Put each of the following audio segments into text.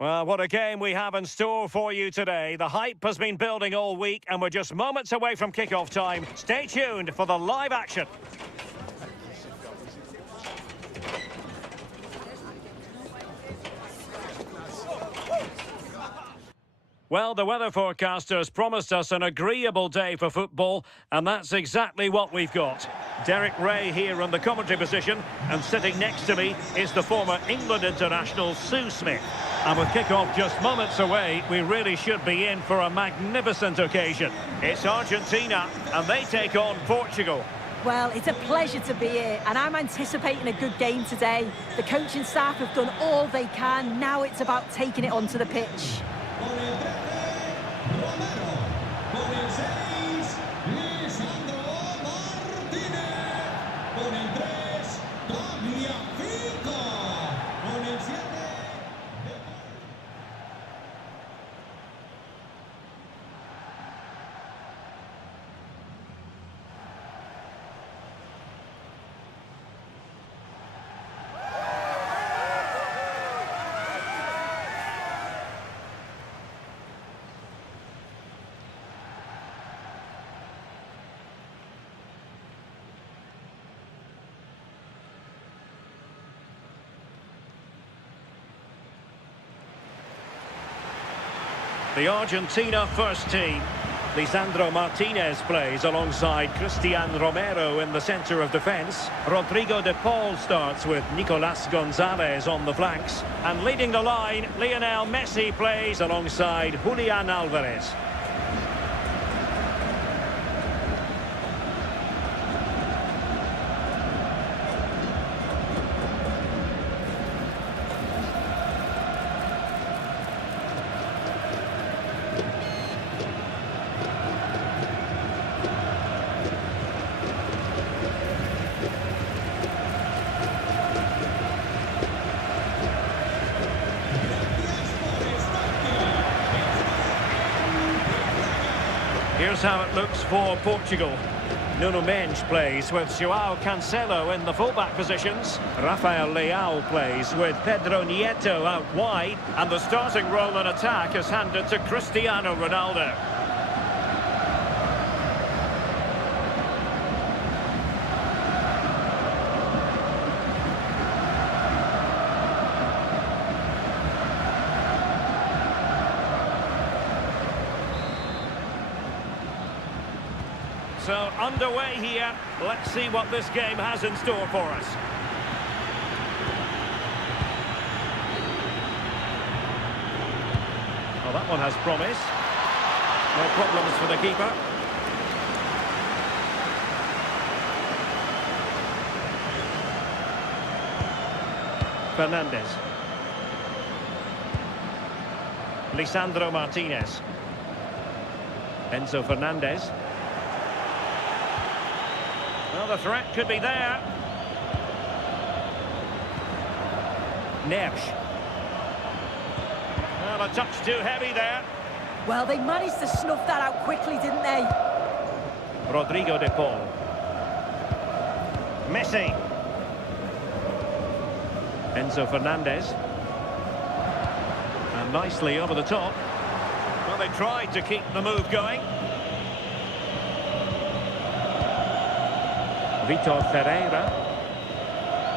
Well, what a game we have in store for you today. The hype has been building all week and we're just moments away from kick-off time. Stay tuned for the live action. Well, the weather forecasters promised us an agreeable day for football, and that's exactly what we've got. Derek Ray here in the commentary position, and sitting next to me is the former England international Sue Smith. And with kick-off just moments away, we really should be in for a magnificent occasion. It's Argentina, and they take on Portugal. Well, it's a pleasure to be here, and I'm anticipating a good game today. The coaching staff have done all they can. Now it's about taking it onto the pitch. The Argentina first team. Lisandro Martinez plays alongside Cristian Romero in the centre of defence. Rodrigo de Paul starts with Nicolas Gonzalez on the flanks. And leading the line, Lionel Messi plays alongside Julian Alvarez. Here's how it looks for Portugal. Nuno Mendes plays with João Cancelo in the fullback positions. Rafael Leao plays with Pedro Nieto out wide. And the starting role in attack is handed to Cristiano Ronaldo. So underway here. Let's see what this game has in store for us. Well, that one has promise. No problems for the keeper. Fernandez. Lisandro Martinez. Enzo Fernandez. Well, the threat could be there. Neves. Well, a touch too heavy there. Well, they managed to snuff that out quickly, didn't they? Rodrigo de Paul. Messi. Enzo Fernandez. And nicely over the top. Well, they tried to keep the move going. Vitor Ferreira.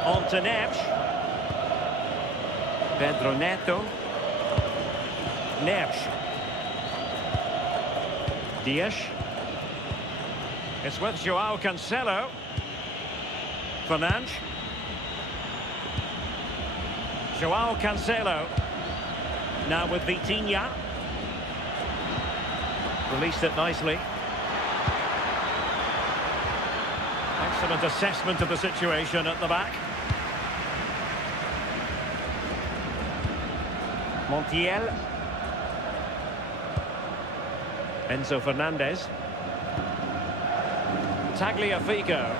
On to Neves. Pedro Neto. Neves. Dias. It's with João Cancelo. Fernandes. João Cancelo. Now with Vitinha. Released it nicely. Excellent assessment of the situation at the back. Montiel. Enzo Fernandez. Tagliafico.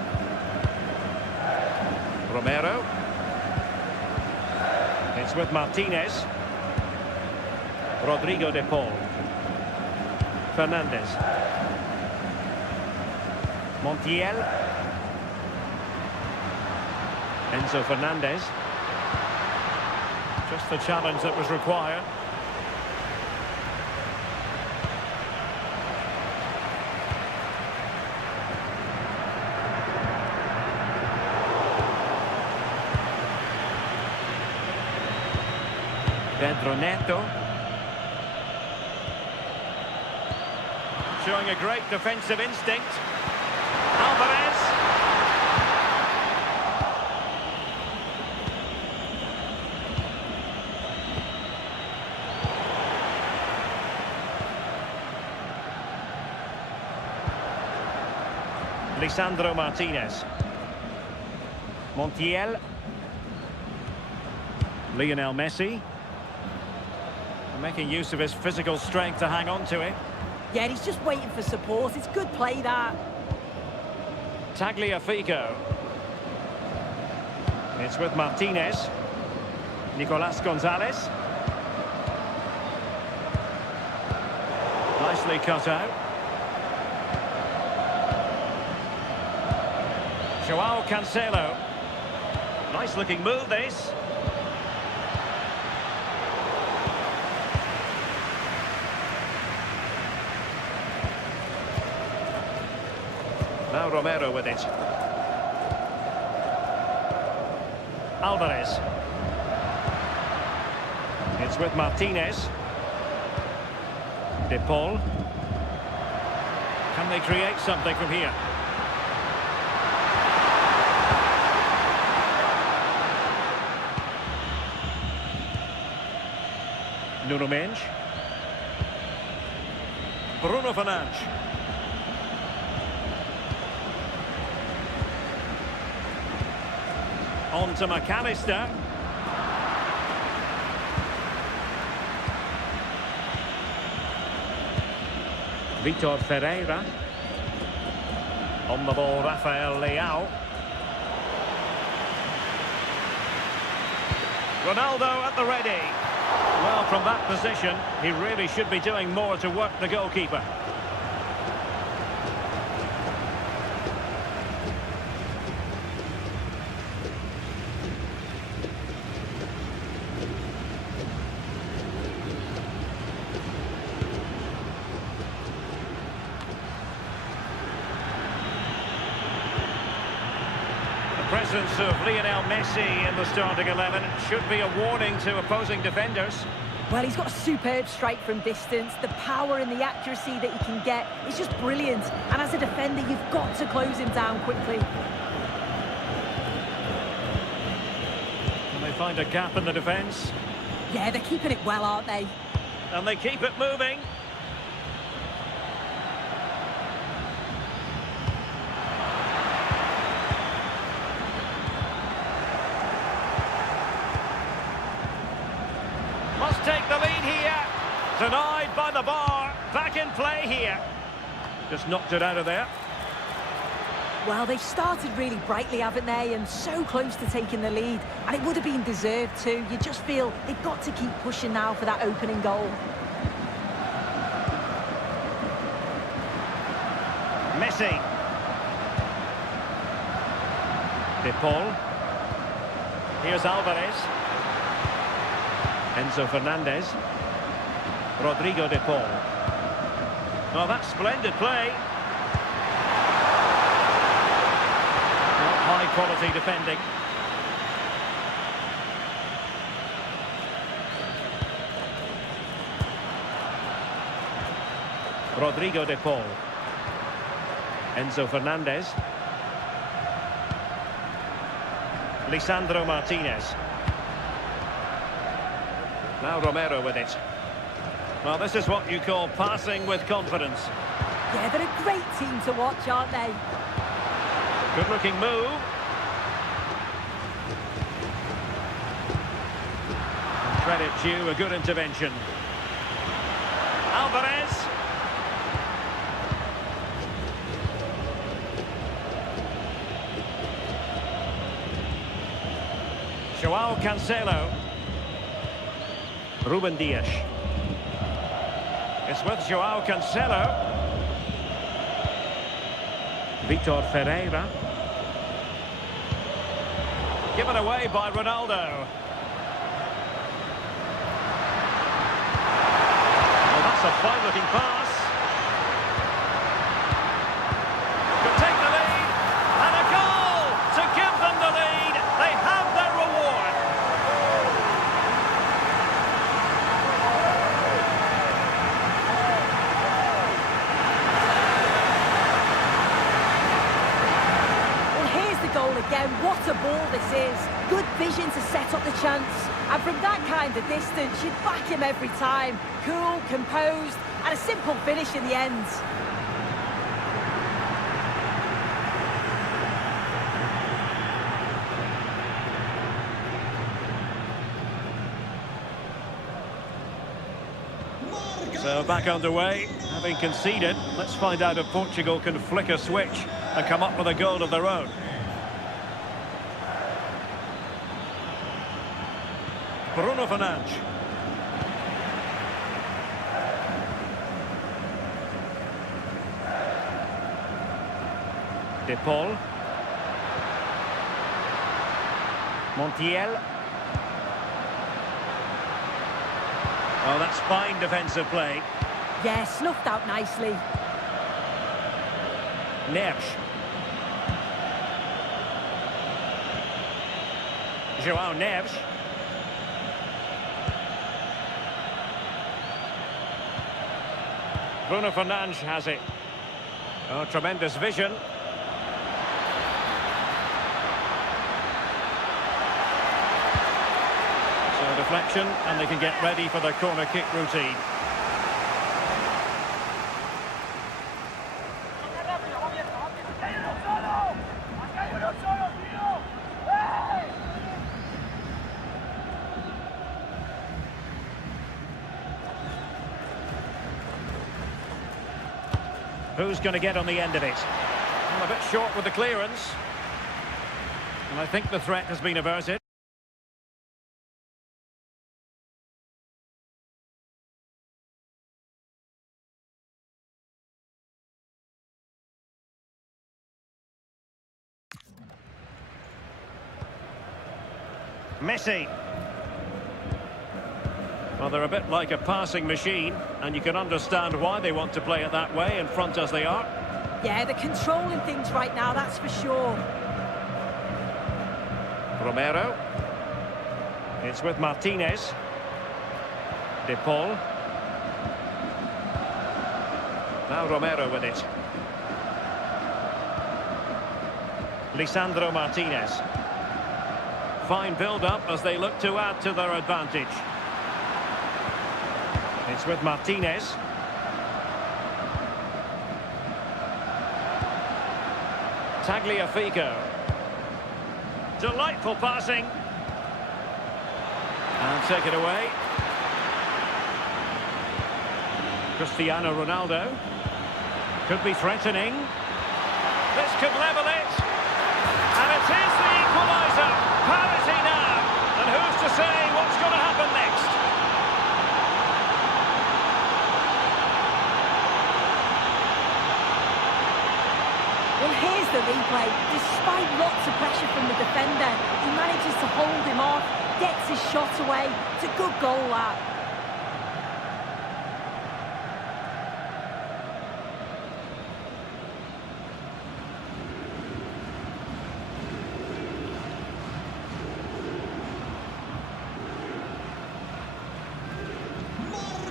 Romero. It's with Martinez. Rodrigo de Paul. Fernandez. Montiel. Enzo Fernandez. Just the challenge that was required. Pedro Neto. Showing a great defensive instinct. Alvarez. Lisandro Martinez. Montiel. Lionel Messi. Making use of his physical strength to hang on to it. Yeah, he's just waiting for support. It's good play, that. Tagliafico. It's with Martinez. Nicolas Gonzalez. Nicely cut out. Joao Cancelo. Nice looking move, this. Now Romero with it. Alvarez. It's with Martinez. De Paul. Can they create something from here? Nuno Mendes. Bruno Fernandes. On to McAllister. Vitor Ferreira. On the ball, Rafael Leao. Ronaldo at the ready. Well, from that position, he really should be doing more to work the goalkeeper. The presence of Lionel Messi in the starting 11 should be a warning to opposing defenders. Well, he's got a superb strike from distance. The power and the accuracy that he can get is just brilliant. And as a defender, you've got to close him down quickly. Can they find a gap in the defence? Yeah, they're keeping it well, aren't they? And they keep it moving. Must take the lead here. Denied by the bar. Back in play here. Just knocked it out of there. Well, they've started really brightly, haven't they? And so close to taking the lead. And it would have been deserved too. You just feel they've got to keep pushing now for that opening goal. Messi. De Paul. Here's Alvarez. Enzo Fernandez. Rodrigo De Paul. Oh, that's splendid play. High quality defending. Rodrigo De Paul. Enzo Fernandez. Lisandro Martinez. Now Romero with it. Well, this is what you call passing with confidence. Yeah, they're a great team to watch, aren't they? Good looking move. Credit due, a good intervention. Alvarez. Joao Cancelo. Ruben Dias. It's with Joao Cancelo. Vitor Ferreira. Given away by Ronaldo. That's a fine-looking pass. Could take the lead. And a goal to give them the lead. They have their reward. Well, here's the goal again. What a ball this is. Good vision to set up the chance. And from that kind of distance, you'd back him every time. Cool, composed, and a simple finish in the end. So back underway, having conceded. Let's find out if Portugal can flick a switch and come up with a goal of their own. Bruno Fernandes. De Paul. Montiel. Oh, that's fine defensive play. Yeah, snuffed out nicely. Neves. João Neves. Bruno Fernandes has it. Oh, tremendous vision. So deflection, and they can get ready for their corner kick routine. Who's going to get on the end of it? Well, a bit short with the clearance. And I think the threat has been averted. Messi. Well, they're a bit like a passing machine, and you can understand why they want to play it that way, in front as they are. Yeah, they're controlling things right now, that's for sure. Romero. It's with Martinez. De Paul. Now Romero with it. Lisandro Martinez. Fine build-up as they look to add to their advantage. It's with Martinez. Tagliafico. Delightful passing. And take it away. Cristiano Ronaldo. Could be threatening. This could level it. And it is the equaliser. Parity now. And who's to say what's going to happen next? Well, here's the replay. Despite lots of pressure from the defender, he manages to hold him off, gets his shot away. It's a good goal, that.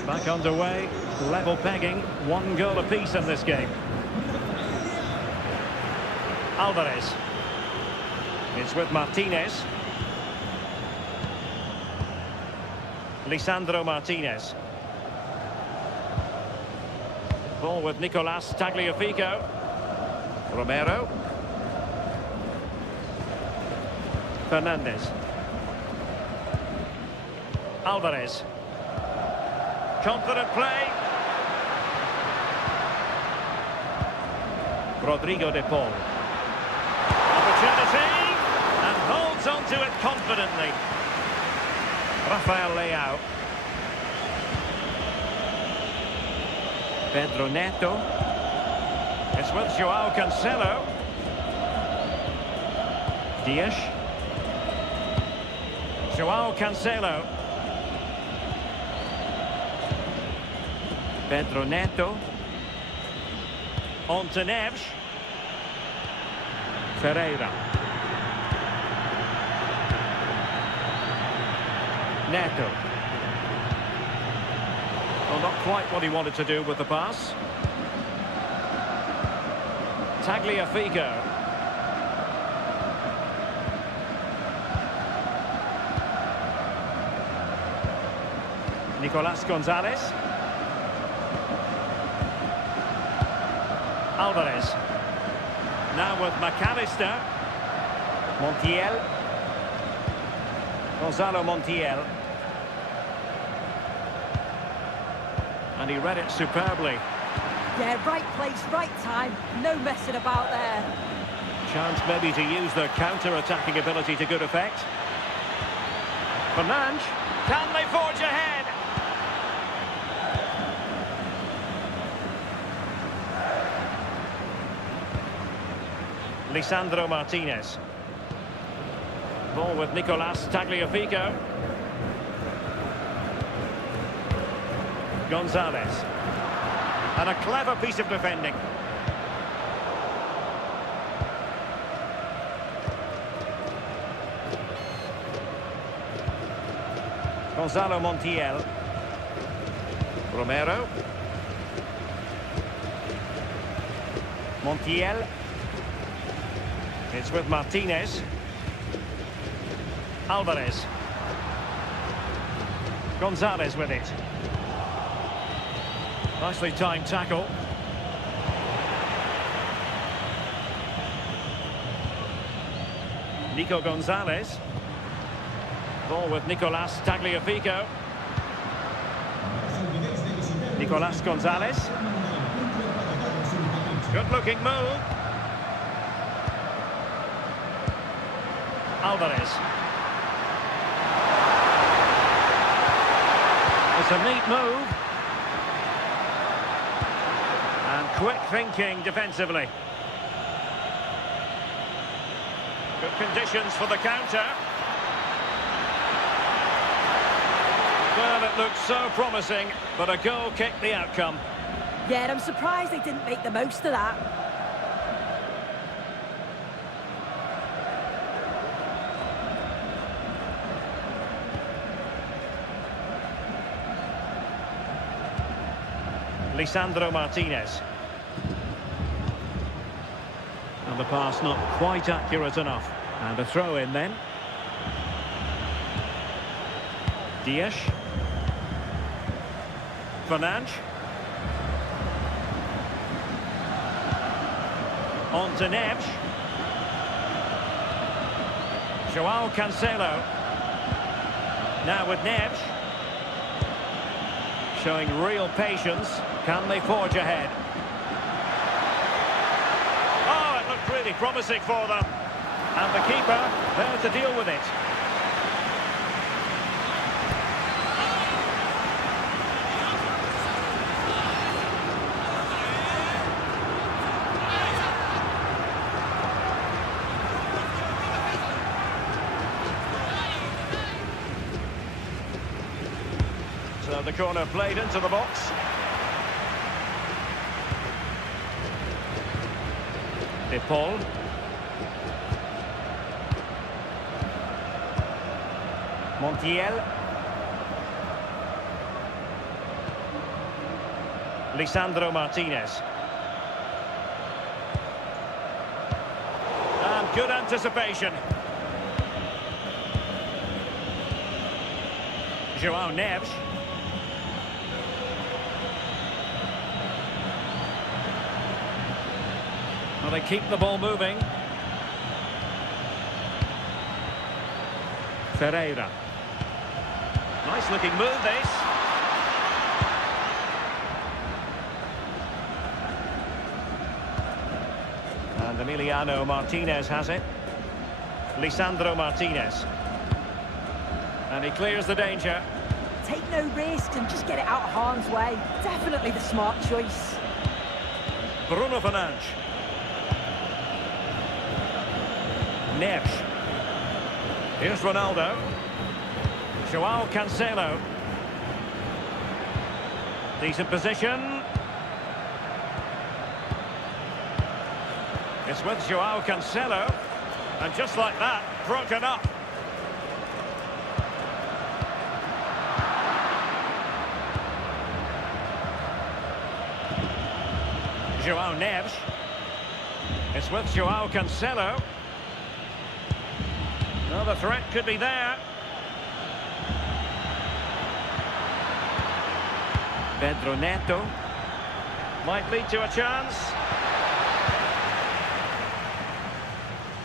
Back underway, level pegging, 1 goal apiece in this game. Alvarez. It's with Martinez. Lisandro Martinez. Ball with Nicolas Tagliafico. Romero. Fernandes. Alvarez. Confident play. Rodrigo de Paul. Opportunity, and holds on to it confidently. Rafael Leao. Pedro Neto. It's with João Cancelo. Dias. João Cancelo. Pedro Neto. On to Neves. Ferreira. Neto. Well, not quite what he wanted to do with the pass. Tagliafico. Nicolas Gonzalez. Alvarez. Now with McAllister. Montiel. Gonzalo Montiel. And he read it superbly. Yeah, right place, right time. No messing about there. Chance maybe to use their counter-attacking ability to good effect. Fernandes. Can they forge ahead? Lisandro Martinez. Ball with Nicolas Tagliafico. Gonzalez. And a clever piece of defending. Gonzalo Montiel. Romero. Montiel. It's with Martinez. Alvarez. Gonzalez with it. Nicely timed tackle. Nico Gonzalez. Ball with Nicolas Tagliafico. Nicolas Gonzalez. Good looking move. Alvarez. It's a neat move. And quick thinking defensively. Good conditions for the counter. Well, it looked so promising, but a goal kicked the outcome. Yeah, I'm surprised they didn't make the most of that. Lisandro Martinez. And the pass not quite accurate enough. And a throw in then. Dias. Fernandes. On to Neves. Joao Cancelo. Now with Neves. Showing real patience. Can they forge ahead? Oh, it looked really promising for them. And the keeper there to deal with it. So the corner played into the box. De Paul. Montiel. Lisandro Martinez. And good anticipation. Joao Neves. Well, they keep the ball moving. Ferreira. Nice looking move, this. And Emiliano Martinez has it. Lisandro Martinez. And he clears the danger. Take no risks and just get it out of harm's way. Definitely the smart choice. Bruno Fernandes. Neves. Here's Ronaldo. Joao Cancelo. Decent position. It's with Joao Cancelo. And just like that, broken up. Joao Neves. It's with Joao Cancelo. Well, the threat could be there. Pedro Neto. Might lead to a chance.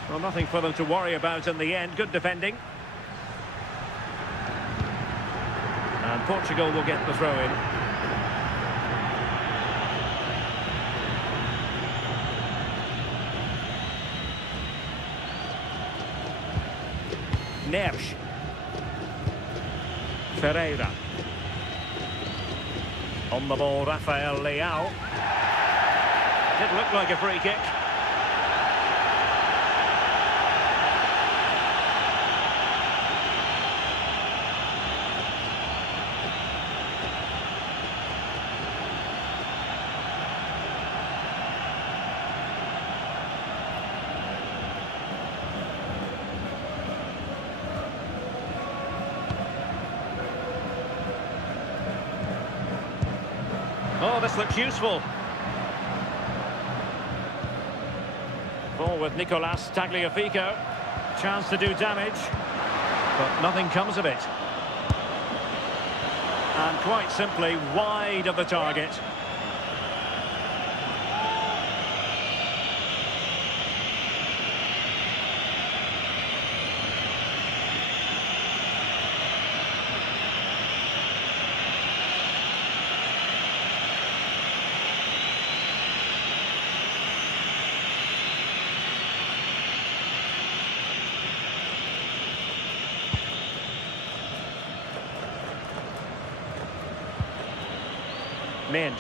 Well, nothing for them to worry about in the end. Good defending. And Portugal will get the throw-in. Neves. Ferreira. On the ball, Rafael Leao. Did look like a free kick. Oh, this looks useful. Ball with Nicolas Tagliafico. Chance to do damage, but nothing comes of it. And quite simply, wide of the target. Minge.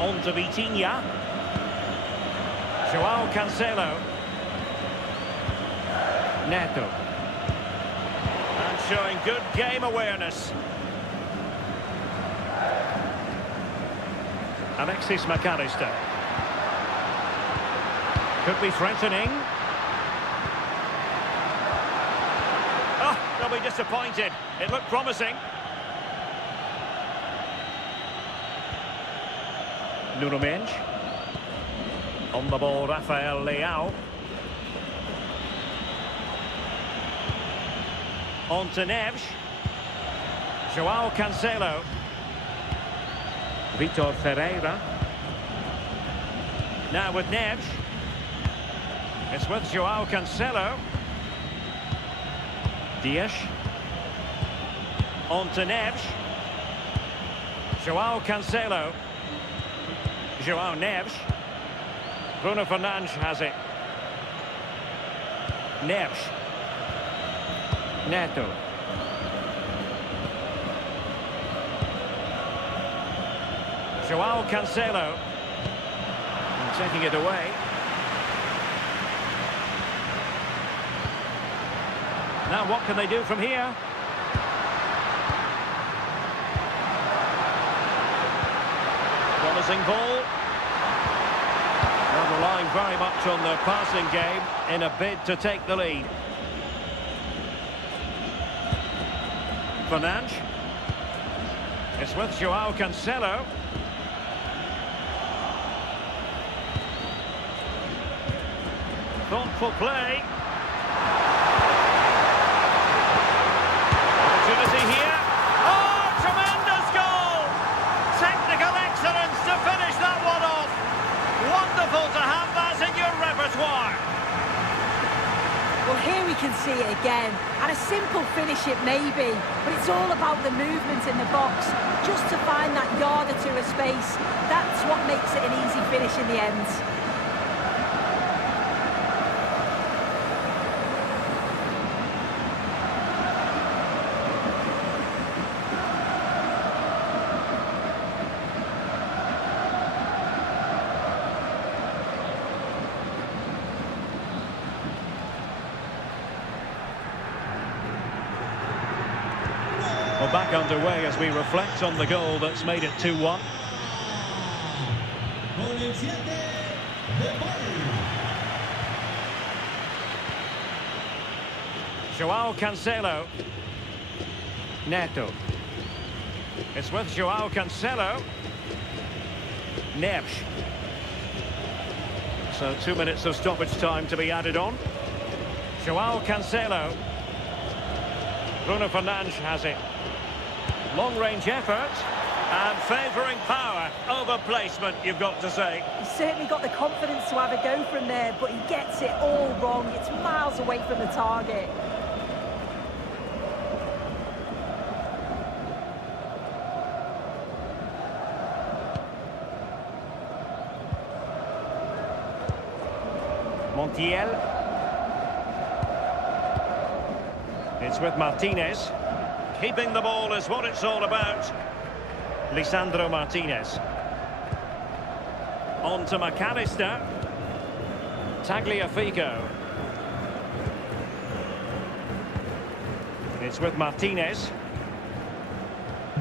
On to Vitinha. Joao Cancelo. Neto. And showing good game awareness. Alexis McAllister. Could be threatening. They'll be disappointed. It looked promising. Nuno Mendes. On the ball, Rafael Leao. On to Neves. Joao Cancelo. Vitor Ferreira. Now with Neves. It's with Joao Cancelo. Dias. On to Neves. Joao Cancelo. Joao Neves. Bruno Fernandes has it. Neves. Neto. Joao Cancelo. And taking it away. Now what can they do from here? Promising ball. Well, relying very much on the passing game in a bid to take the lead. Fernandes. It's with Joao Cancelo. Thoughtful play. Opportunity here. Oh, tremendous goal! Technical excellence to finish that one off. Wonderful to have that in your repertoire. Well, here we can see it again. And a simple finish it may be, but it's all about the movement in the box. Just to find that yard or two of space. That's what makes it an easy finish in the end. back underway as we reflect on the goal that's made it 2-1. Joao Cancelo. Neto. It's with Joao Cancelo. Neves. So 2 minutes of stoppage time to be added on. Joao Cancelo. Bruno Fernandes has it. Long-range effort. And favouring power over placement, you've got to say. He's certainly got the confidence to have a go from there, but he gets it all wrong. It's miles away from the target. Montiel. It's with Martinez. Keeping the ball is what it's all about. Lisandro Martinez. On to McAllister. Tagliafico. It's with Martinez.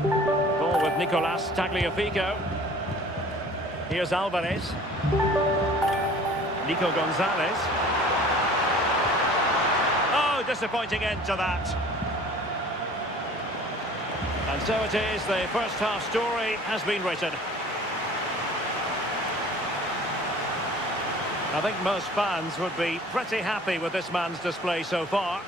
Ball with Nicolas Tagliafico. Here's Alvarez. Nico Gonzalez. Oh, disappointing end to that. And so it is, the first half story has been written. I think most fans would be pretty happy with this man's display so far.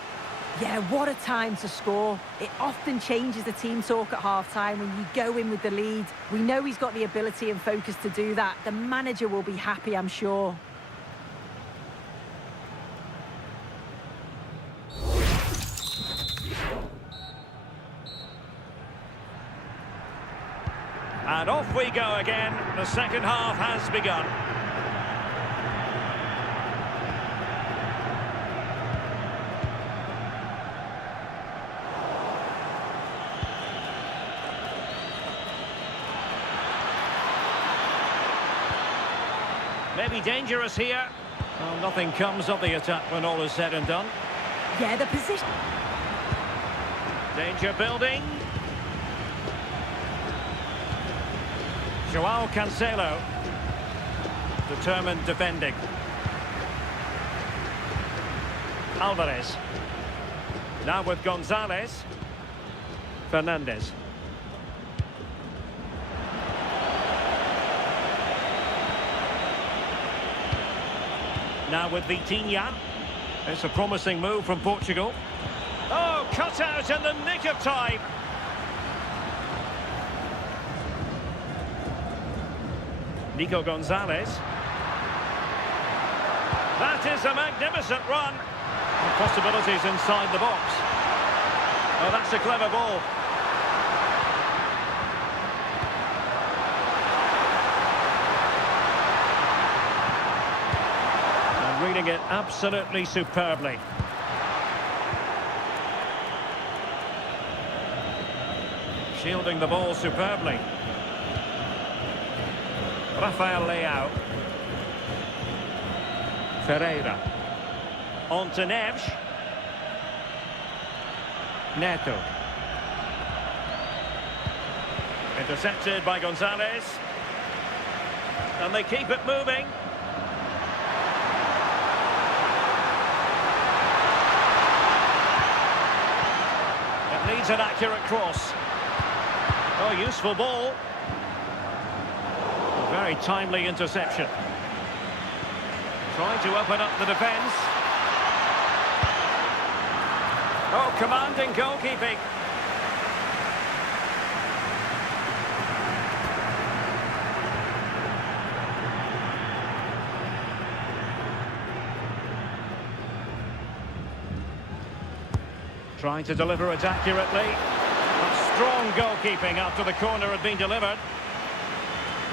Yeah, what a time to score. It often changes the team talk at half-time when you go in with the lead. We know he's got the ability and focus to do that. The manager will be happy, I'm sure. And off we go again. The second half has begun. Maybe dangerous here. Well, nothing comes of the attack when all is said and done. Yeah, the position... Danger building. Joao Cancelo. Determined defending. Alvarez. Now with Gonzalez. Fernandes. Now with Vitinha. It's a promising move from Portugal. Oh, cut out in the nick of time. Nico Gonzalez. That is a magnificent run. And possibilities inside the box. Oh, that's a clever ball. And reading it absolutely superbly. Shielding the ball superbly. Rafael Leao. Ferreira. On to Neves. Neto. Intercepted by Gonzalez. And they keep it moving. It needs an accurate cross. Oh, useful ball. Very timely interception. Trying to open up the defence. Oh, commanding goalkeeping. Trying to deliver it accurately. But strong goalkeeping after the corner had been delivered.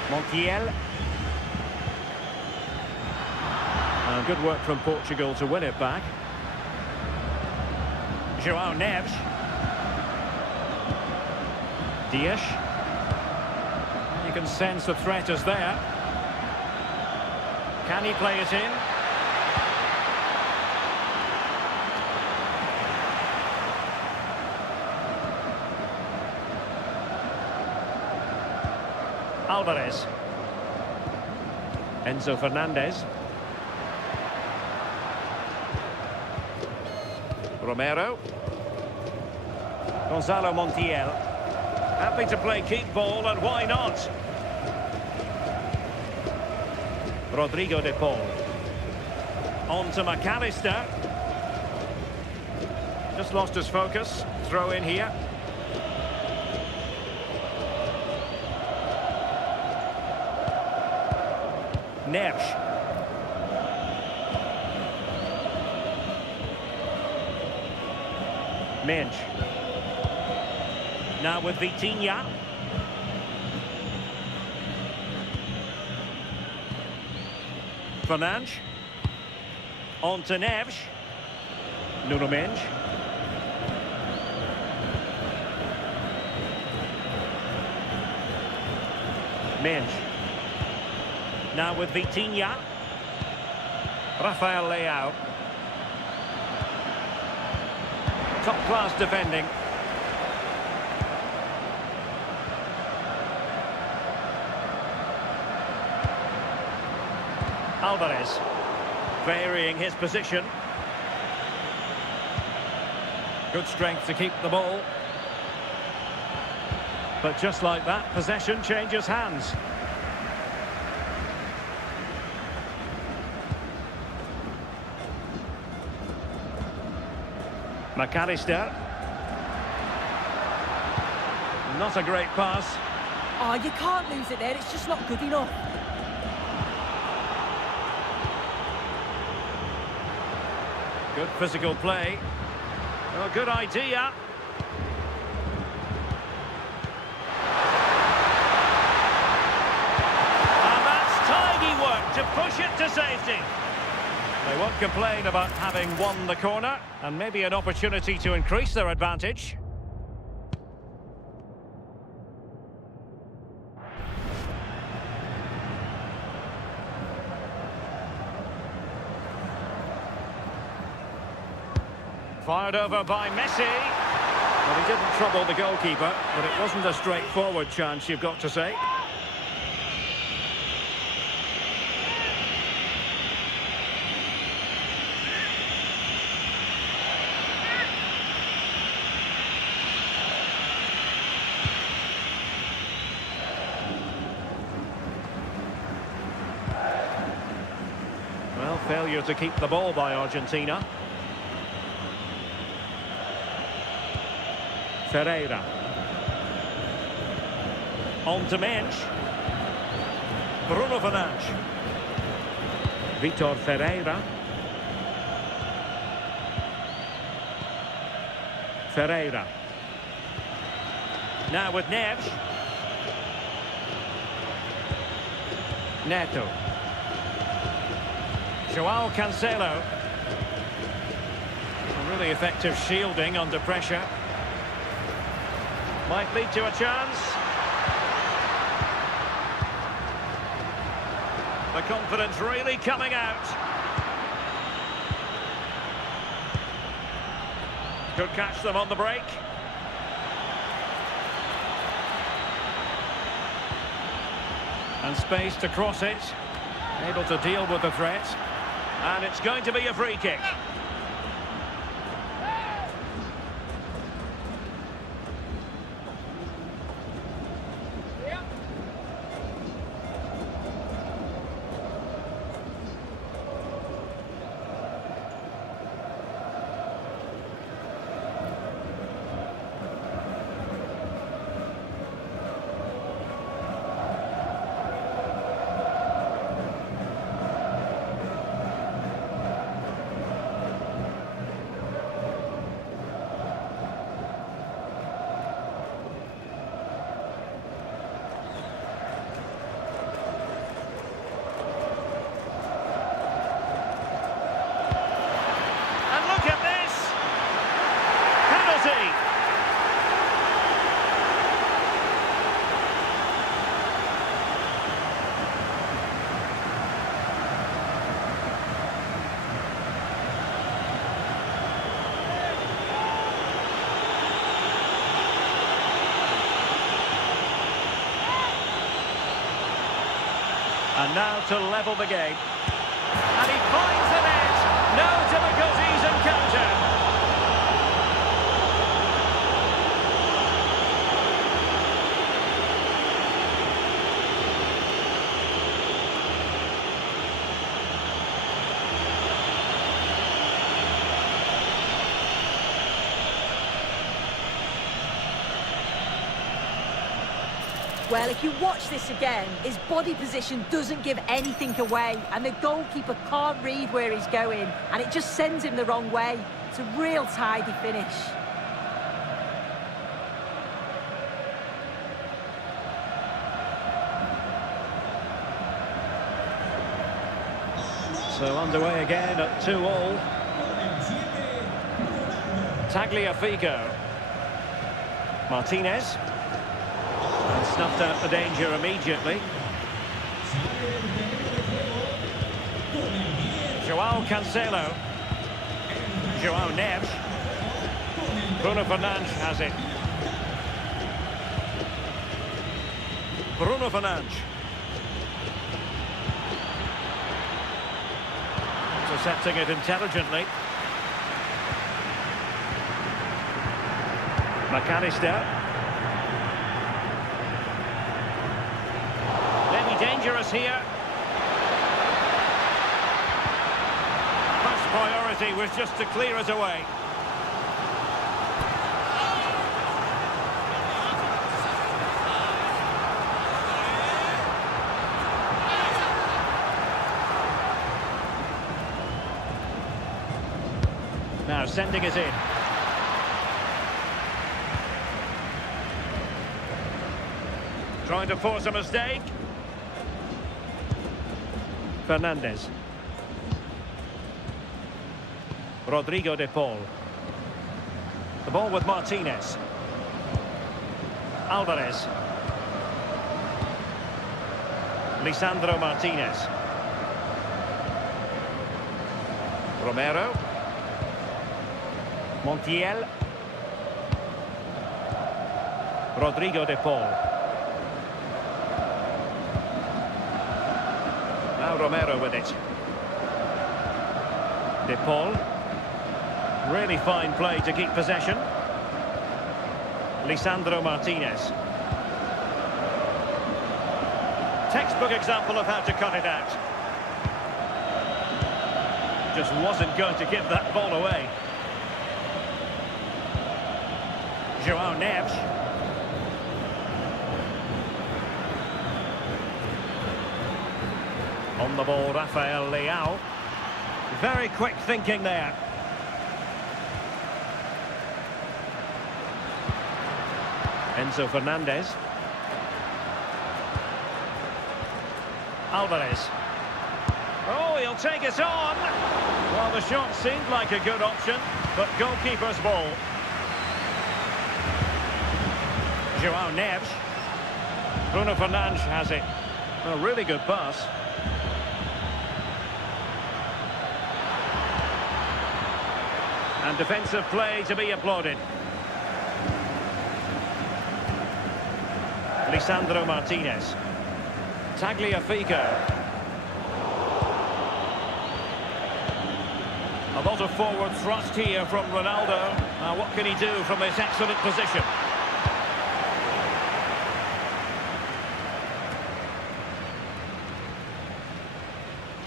Montiel. Good work from Portugal to win it back. Joao Neves. Dias. You can sense the threat is there. Can he play it in? Alvarez. Enzo Fernandez. Romero. Gonzalo Montiel. Happy to play keep ball, and why not? Rodrigo de Paul. On to McAllister. Just lost his focus. Throw in here. Neves. Mensch. Now with Vitinha. Fernandes. On to Neves. Nuno Mendes. Mensch. Now with Vitinha. Rafael Leao. Top-class defending. Alvarez. Varying his position. Good strength to keep the ball. But just like that, possession changes hands. McAllister. Not a great pass. Oh, you can't lose it there. It's just not good enough. Good physical play. Oh, good idea. And that's tidy work to push it to safety. They won't complain about having won the corner, and maybe an opportunity to increase their advantage. Fired over by Messi. Well, he didn't trouble the goalkeeper, but it wasn't a straightforward chance, you've got to say. Well, failure to keep the ball by Argentina. Ferreira. On to Mensch. Bruno Fernandes. Vitor Ferreira. Ferreira. Now with Neves. Neto. Joao Cancelo. Really effective shielding under pressure. Might lead to a chance. The confidence really coming out. Could catch them on the break. And space to cross it. Able to deal with the threat. And it's going to be a free kick. And now to level the game. And he finds the net. No difficulties encountered. Well, if you watch this again, his body position doesn't give anything away, and the goalkeeper can't read where he's going, and it just sends him the wrong way. It's a real tidy finish. So underway again at 2-2. Tagliafico. Martinez. And snuffed out the danger immediately. João Cancelo. João Neves. Bruno Fernandes has it. Bruno Fernandes. Intercepting it intelligently. McAllister. Dangerous here. First priority was just to clear it away. Now sending it in. Trying to force a mistake. Fernandes. Rodrigo de Paul. The ball with Martinez. Alvarez. Lisandro Martinez. Romero. Montiel. Rodrigo de Paul. Now Romero with it. De Paul. Really fine play to keep possession. Lisandro Martinez. Textbook example of how to cut it out. Just wasn't going to give that ball away. João Neves. On the ball, Rafael Leao. Very quick thinking there. Enzo Fernandez. Alvarez. Oh, he'll take it on. Well, the shot seemed like a good option, but goalkeeper's ball. João Neves. Bruno Fernandes has it. A really good pass. And defensive play to be applauded. Lisandro Martinez. Tagliafico. A lot of forward thrust here from Ronaldo. Now what can he do from this excellent position?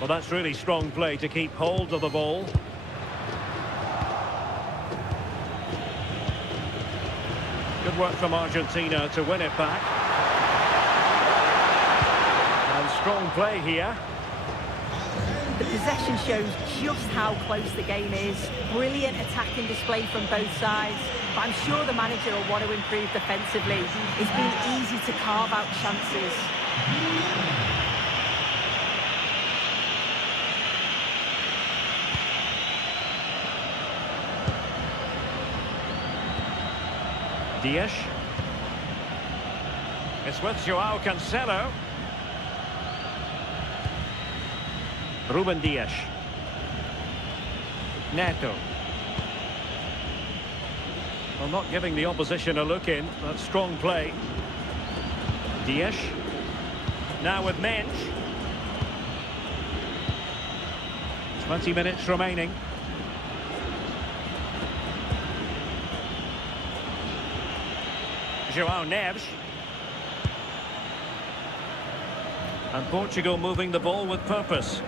Well, that's really strong play to keep hold of the ball. Good work from Argentina to win it back. And strong play here. The possession shows just how close the game is. Brilliant attacking display from both sides. But I'm sure the manager will want to improve defensively. It's been easy to carve out chances. Dias. It's with João Cancelo. Ruben Dias. Neto. Well, not giving the opposition a look in. That's strong play. Dias. Now with Mensch. 20 minutes remaining. João Neves. And Portugal moving the ball with purpose.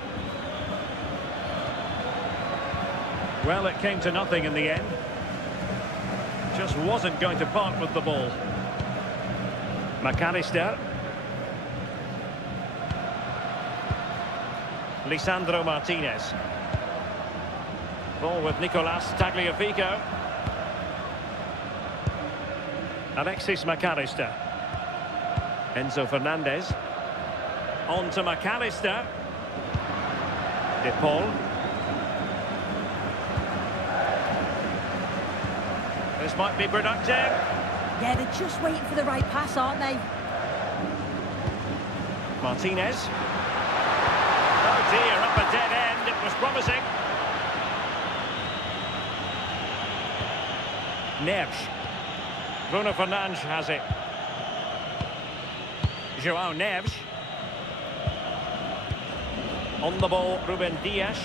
Well, it came to nothing in the end. Just wasn't going to part with the ball. McAllister. Lisandro Martinez. Ball with Nicolas Tagliafico. Alexis McAllister. Enzo Fernandez. On to McAllister. De Paul. This might be productive. Yeah, they're just waiting for the right pass, aren't they? Martinez. Oh dear, up a dead end. It was promising. Neves. Bruno Fernandes has it. João Neves. On the ball, Ruben Dias.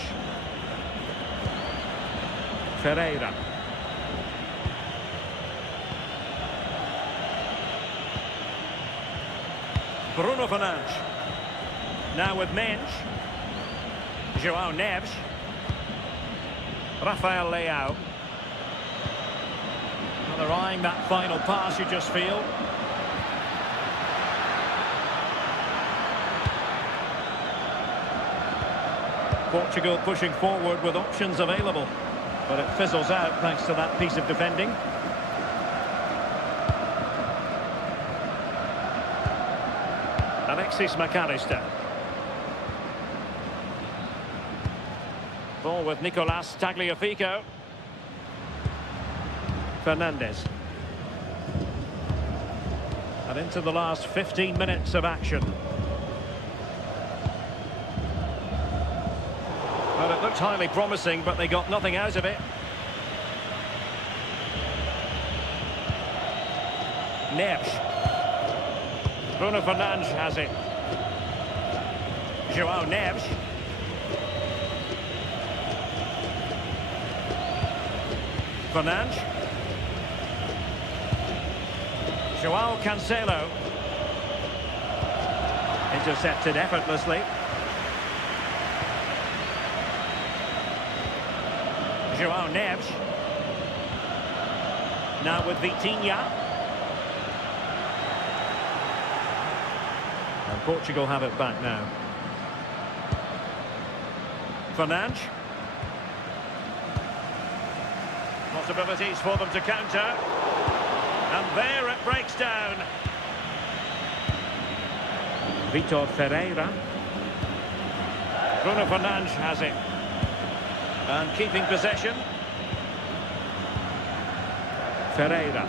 Ferreira. Bruno Fernandes. Now with Mendes. João Neves. Rafael Leao. Well, they're eyeing that final pass, you just feel. Portugal pushing forward with options available. But it fizzles out thanks to that piece of defending. Alexis McAllister. Ball with Nicolas Tagliafico. Fernandez. And into the last 15 minutes of action. Well, it looked highly promising, but they got nothing out of it. Neves. Bruno Fernandes has it. João Neves. Fernandes. João Cancelo. Intercepted effortlessly. João Neves. Now with Vitinha. And Portugal have it back now. Fernandes. Possibilities for them to counter. And there it breaks down. Vitor Ferreira. Bruno Fernandes has it. And keeping possession. Ferreira.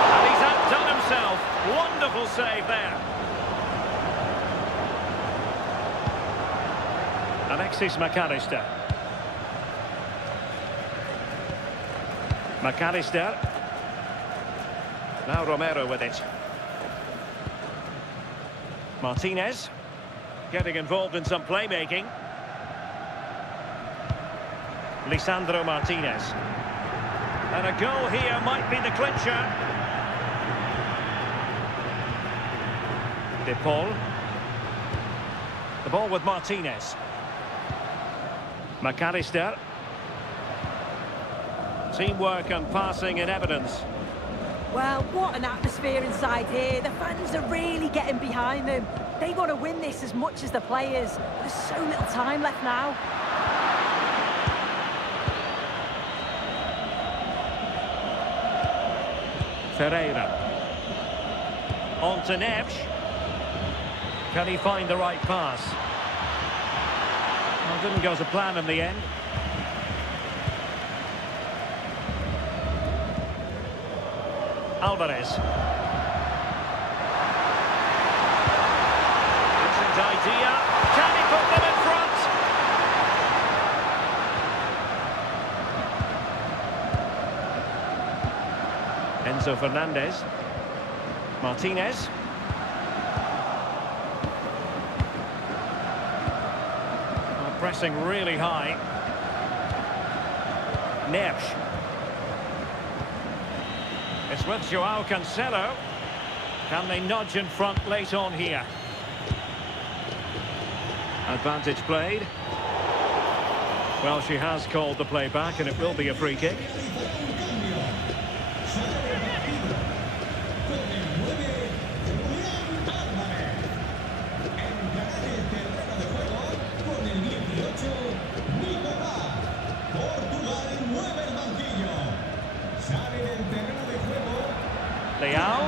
And he's outdone himself. Wonderful save there. Alexis McAllister. McAllister. Now Romero with it. Martinez. Getting involved in some playmaking. Lisandro Martinez. And a goal here might be the clincher. De Paul. The ball with Martinez. McAllister. Teamwork and passing in evidence. Well, what an atmosphere inside here. The fans are really getting behind them. They want to win this as much as the players. There's so little time left now. Ferreira. On to Neves. Can he find the right pass? Well, didn't go to plan in the end. Alvarez. Decent idea. Can he put them in front? Enzo Fernandez. Martinez. pressing really high. Neves. It's with Joao Cancelo. Can they nudge in front late on here? Advantage played. Well, she has called the play back, and it will be a free kick. Leao.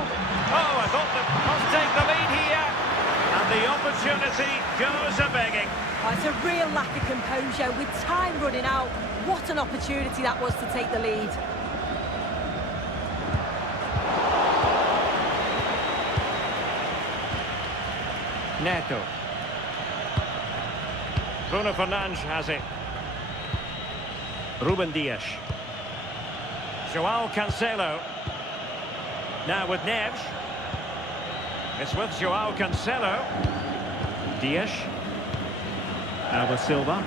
Oh, I thought they must take the lead here. And the opportunity goes a-begging. Oh, it's a real lack of composure with time running out. What an opportunity that was to take the lead. Neto. Bruno Fernandes has it. Ruben Dias. Joao Cancelo. Now with Neves. It's with Joao Cancelo. Dias. Now with Silva.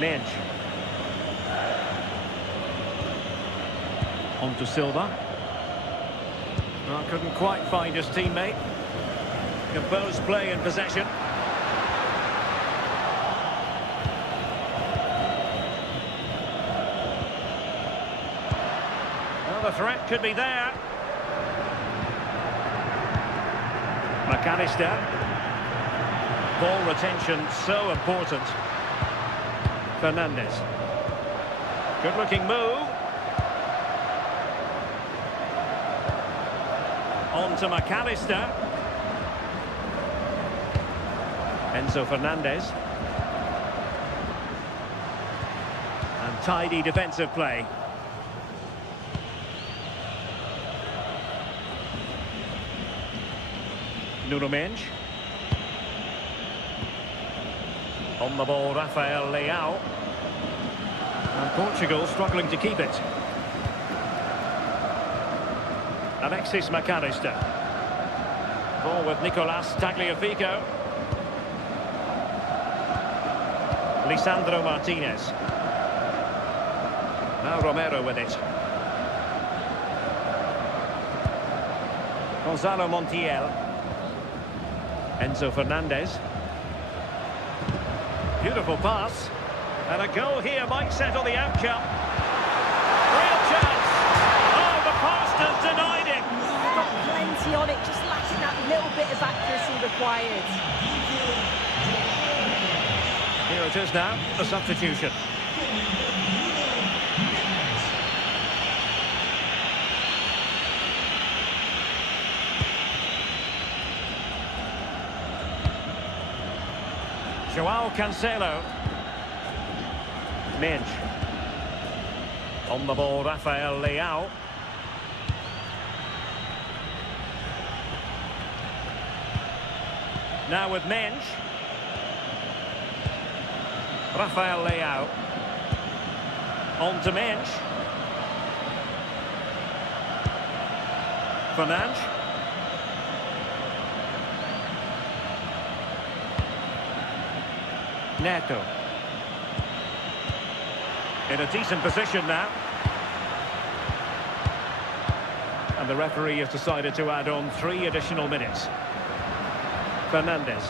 Mendes. On to Silva. Well, couldn't quite find his teammate. Composed play in possession. Well, the threat could be there. McAllister. Ball retention so important. Fernandes. Good looking move. On to McAllister. Enzo Fernandez. And tidy defensive play. Nuno Mendes. On the ball, Rafael Leao. And Portugal struggling to keep it. Alexis McAllister. Ball with Nicolas Tagliafico. Lisandro Martinez. Now Romero with it. Gonzalo Montiel. Enzo Fernandez. Beautiful pass. And a goal here might settle the outcome. Real chance. Oh, the post has denied it. Got plenty on it, just lacking that little bit of accuracy required. Here it is now, a substitution. Joao Cancelo. Mendes. On the ball, Rafael Leao. Now with Mendes. Rafael Leao. On to Mendes. Fernandes. Neto. In a decent position now. And the referee has decided to add on 3 additional minutes. Fernandes.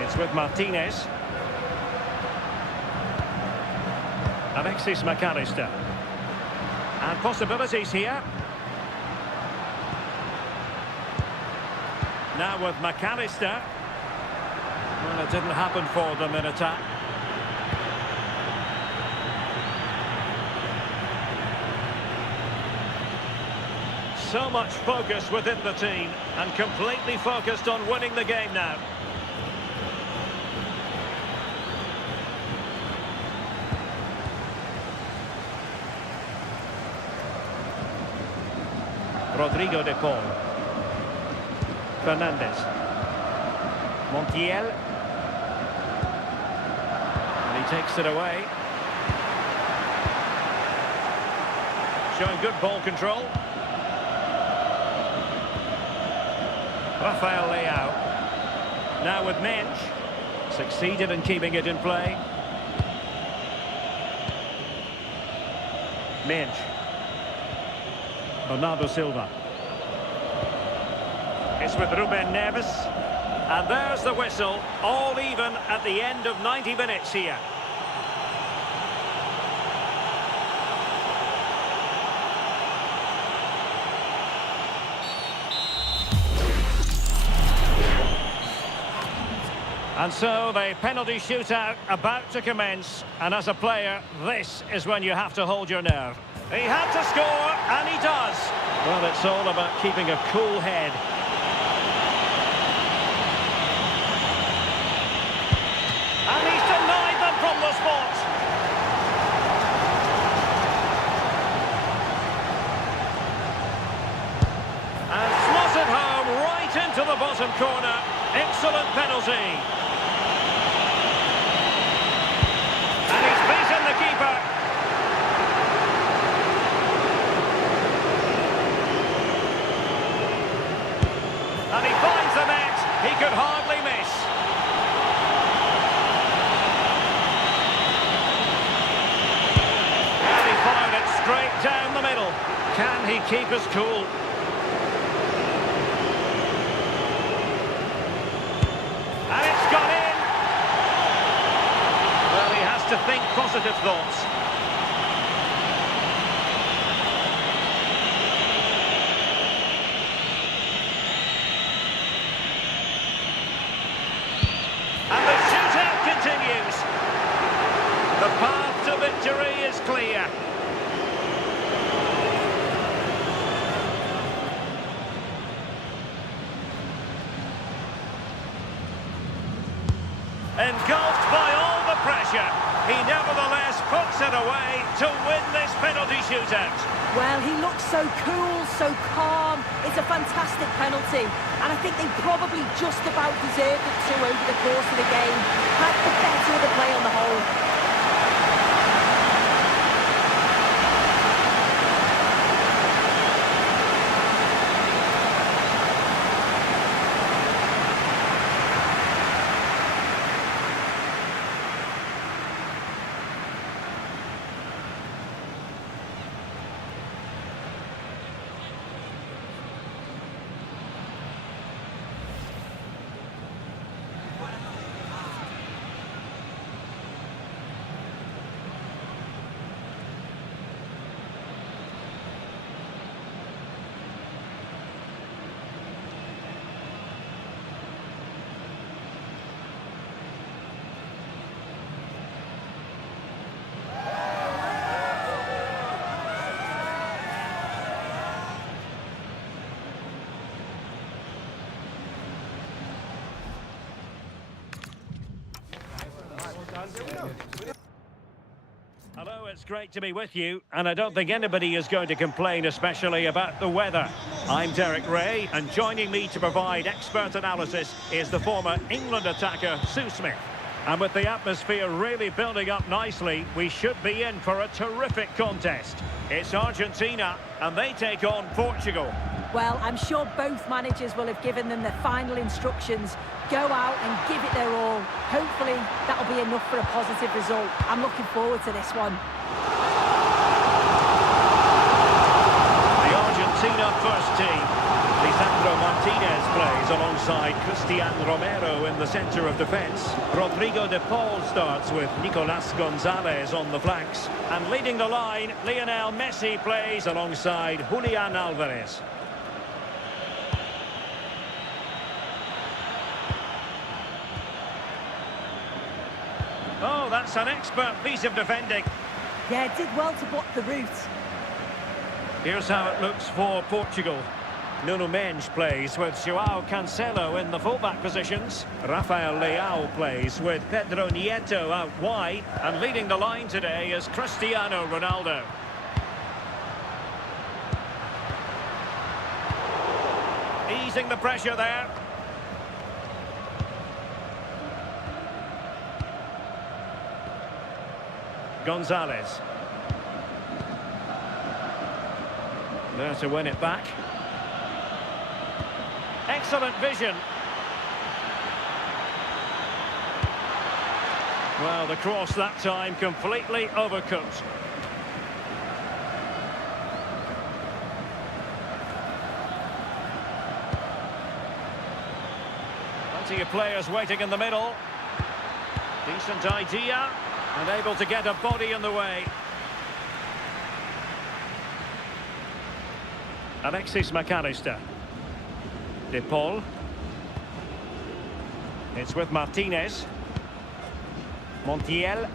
It's with Martinez. Alexis McAllister. And possibilities here. Now with McAllister. Well, it didn't happen for them in attack. So much focus within the team and completely focused on winning the game now. Rodrigo de Paul. Fernandes. Montiel. And he takes it away. showing good ball control. Rafael Leao. Now with Mensch. Succeeded in keeping it in play. Mensch. Ronaldo Silva. It's with Ruben Neves. And there's the whistle. All even at the end of 90 minutes here. And so the penalty shootout about to commence. And as a player, this is when you have to hold your nerve. He had to score, and he does. Well, it's all about keeping a cool head. And he's denied them from the spot. And slotted home right into the bottom corner. Excellent penalty. And he's beaten the keeper. And he finds the net. He could hardly miss. And he fired it straight down the middle. Can he keep us cool? And it's gone in. Well, he has to think positive thoughts. And the shootout continues. The path to victory is clear. Engulfed by all the pressure, he nevertheless puts it away to win this penalty shootout. Well, he looks so cool, so calm. It's a fantastic penalty. And I think they probably just about deserved it too over the course of the game. Had the better of the play on the whole. Hello, it's great to be with you, and I don't think anybody is going to complain, especially about the weather. I'm Derek Ray, and joining me to provide expert analysis is the former England attacker, Sue Smith. And with the atmosphere really building up nicely, we should be in for a terrific contest. It's Argentina, and they take on Portugal. Well, I'm sure both managers will have given them their final instructions. Go out and give it their all. Hopefully, that'll be enough for a positive result. I'm looking forward to this one. The Argentina first team. Lisandro Martinez plays alongside Cristian Romero in the centre of defence. Rodrigo de Paul starts with Nicolas Gonzalez on the flanks. And leading the line, Lionel Messi plays alongside Julian Alvarez. Oh, that's an expert piece of defending. Yeah, it did well to block the route. Here's how it looks for Portugal. Nuno Mendes plays with João Cancelo in the fullback positions. Rafael Leao plays with Pedro Nieto out wide. And leading the line today is Cristiano Ronaldo. Easing the pressure there. Gonzalez. There to win it back. Excellent vision. Well, the cross that time completely overcooked. Plenty of players waiting in the middle. Decent idea, and able to get a body in the way. Alexis McAllister. De Paul. It's with Martinez. Montiel.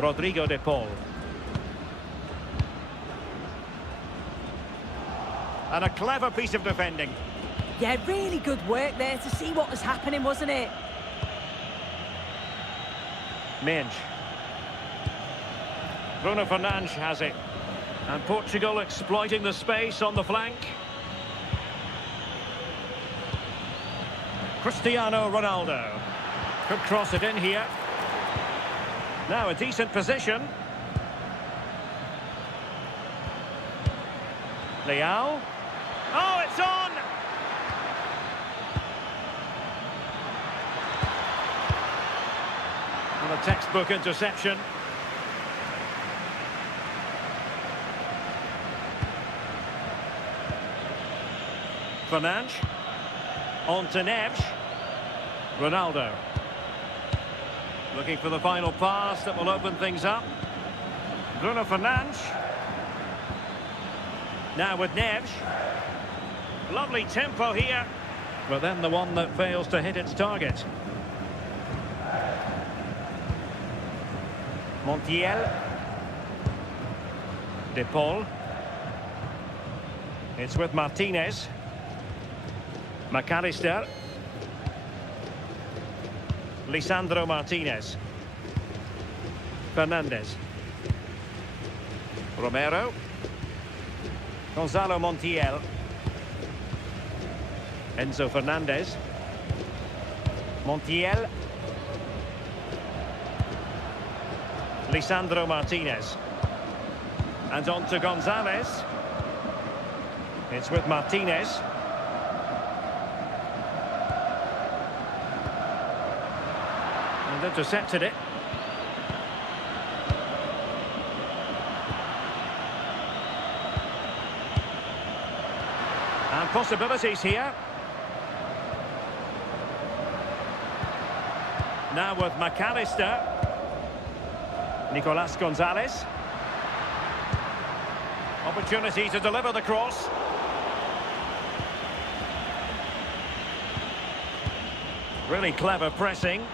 Rodrigo De Paul. And a clever piece of defending. Yeah, really good work there to see what was happening, wasn't it? Minge. Bruno Fernandes has it. And Portugal exploiting the space on the flank. Cristiano Ronaldo. Could cross it in here. Now a decent position. Leao. Oh, it's on! And a textbook interception. Fernandes. On to Neves. Ronaldo. Looking for the final pass that will open things up. Bruno Fernandes. Now with Neves. Lovely tempo here. But then the one that fails to hit its target. Montiel. De Paul. It's with Martinez. McAllister. Lisandro Martinez. Fernandes. Romero. Gonzalo Montiel. Enzo Fernandez. Montiel. Lisandro Martinez. And on to Gonzalez. It's with Martinez. And intercepted it. And possibilities here. Now with McAllister. Nicolas Gonzalez. Opportunity to deliver the cross. Really clever pressing.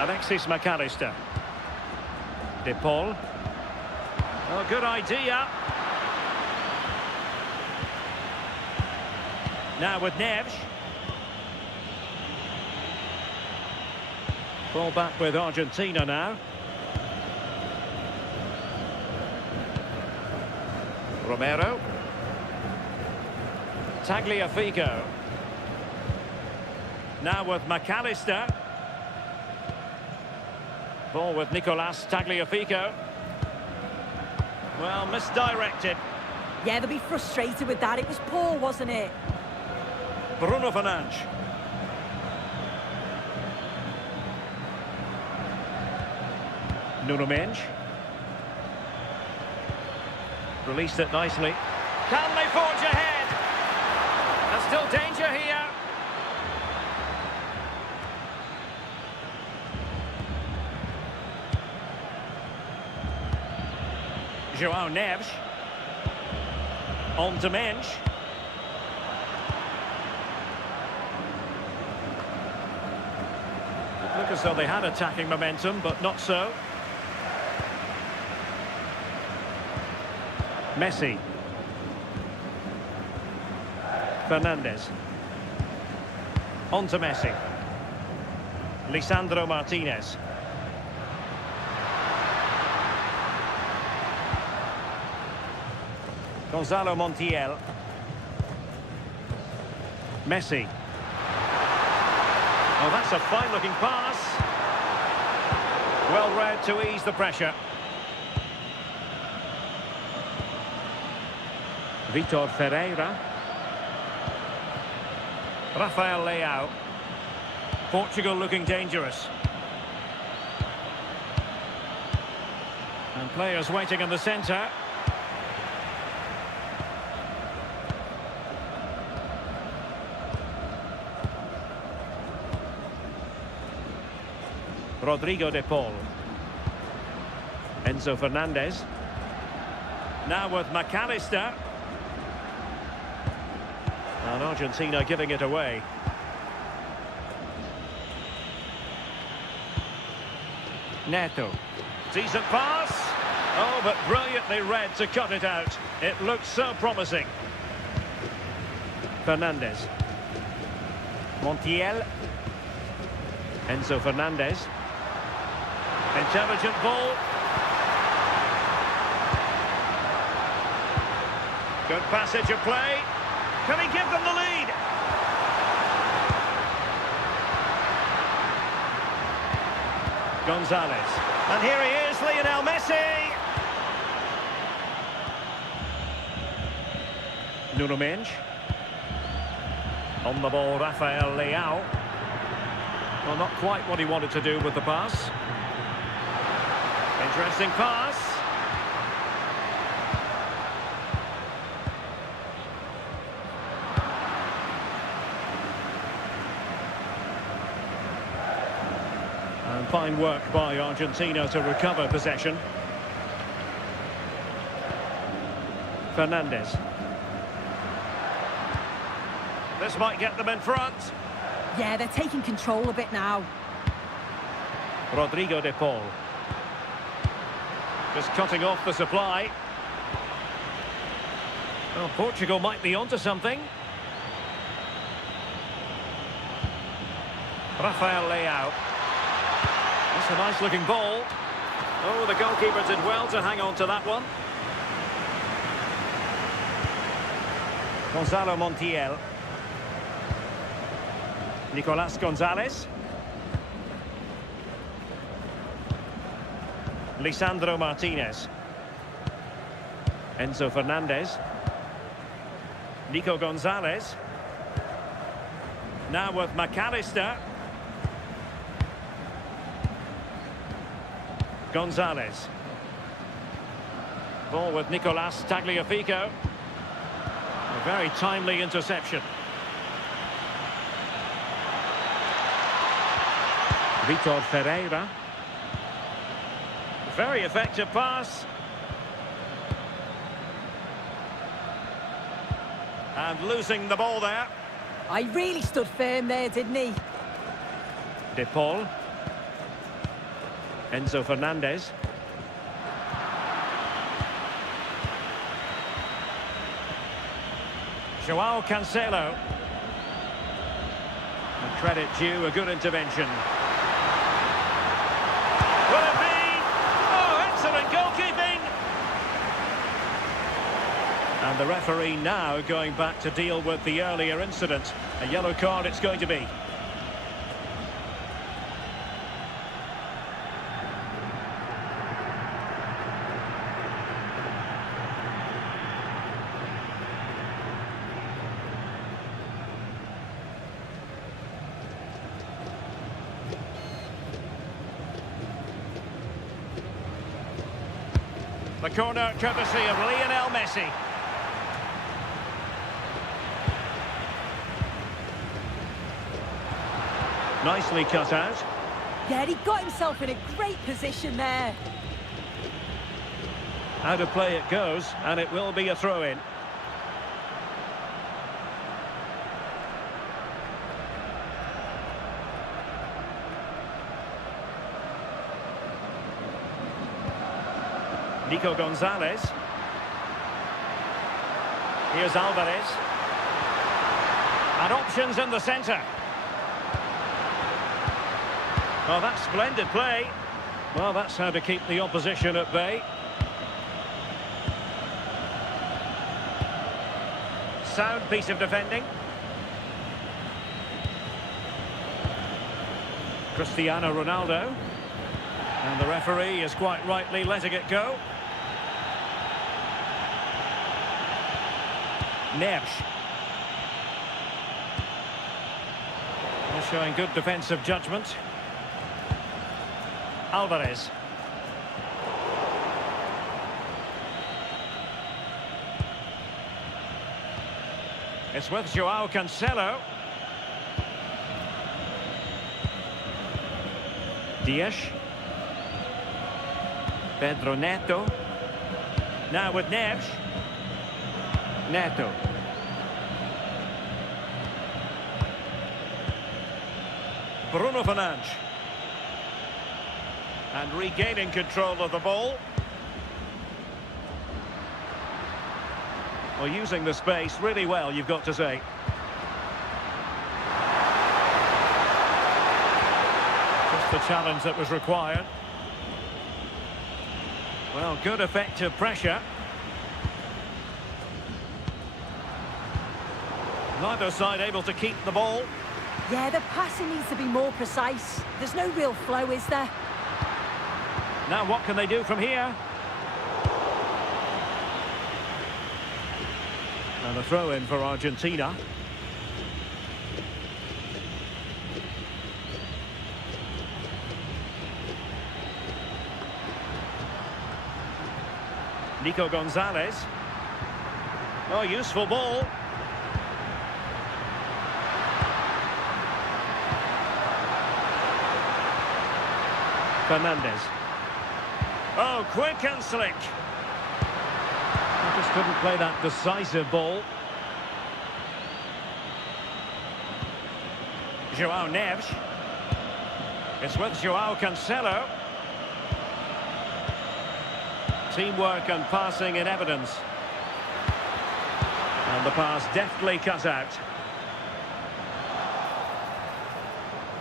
Alexis McAllister. De Paul. Oh, good idea. Now with Neves. Ball back with Argentina now. Romero. Tagliafico. Now with McAllister. Ball with Nicolas Tagliafico. Well, misdirected. Yeah, they'll be frustrated with that. It was poor, wasn't it? Bruno Fernandes. Nuno Mendes. Released it nicely. Can they forge ahead? There's still danger here. Joao Neves. On to Mendes. It looked as though they had attacking momentum, but not so. Messi. Fernandes. On to Messi. Lisandro Martinez. Gonzalo Montiel. Messi. Oh, that's a fine-looking pass. Well read to ease the pressure. Vitor Ferreira. Rafael Leao. Portugal looking dangerous. And players waiting in the centre. Rodrigo de Paul. Enzo Fernandez. Now with McAllister. And Argentina giving it away. Neto. Decent pass. Oh, but brilliantly read to cut it out. It looks so promising. Fernandez. Montiel. Enzo Fernandez. Intelligent ball. Good passage of play. Can he give them the lead? Gonzalez. And here he is, Lionel Messi. Nuno Mendes. On the ball, Rafael Leao. Well, not quite what he wanted to do with the pass. Interesting pass. And fine work by Argentina to recover possession. Fernandez. This might get them in front. Yeah, they're taking control a bit now. Rodrigo de Paul. Just cutting off the supply. Well, Portugal might be onto something. Rafael Leao. That's a nice looking ball. Oh, the goalkeeper did well to hang on to that one. Gonzalo Montiel. Nicolas Gonzalez. Lisandro Martinez. Enzo Fernandez. Nico Gonzalez. Now with McAllister. Gonzalez. Ball with Nicolas Tagliafico. A very timely interception. Vitor Ferreira. Very effective pass. And losing the ball there. I really stood firm there, didn't he? De Paul. Enzo Fernandez. Joao Cancelo. And credit due, a good intervention. Will it be? Oh, excellent goalkeeping! And the referee now going back to deal with the earlier incident. A yellow card it's going to be. The corner courtesy of Lionel Messi. Nicely cut out. Yeah, he got himself in a great position there. Out of play it goes, and it will be a throw-in. Nico Gonzalez. Here's Alvarez. And options in the centre. Well, that's splendid play. Well, that's how to keep the opposition at bay. Sound piece of defending. Cristiano Ronaldo. And the referee is quite rightly letting it go. Neves. They're showing good defensive judgment. Alvarez. It's with Joao Cancelo. Dias. Pedro Neto. Now with Neves. Neto. Bruno Fernandes. And regaining control of the ball. Well, using the space really well, you've got to say. Just the challenge that was required. Well, good effective pressure. Neither side able to keep the ball. Yeah, the passing needs to be more precise. There's no real flow, is there? Now what can they do from here? And a throw in for Argentina. Nico Gonzalez. Oh, useful ball. Fernandes. Oh, quick and slick. Just couldn't play that decisive ball. Joao Neves. It's with Joao Cancelo. Teamwork and passing in evidence. And the pass deftly cut out.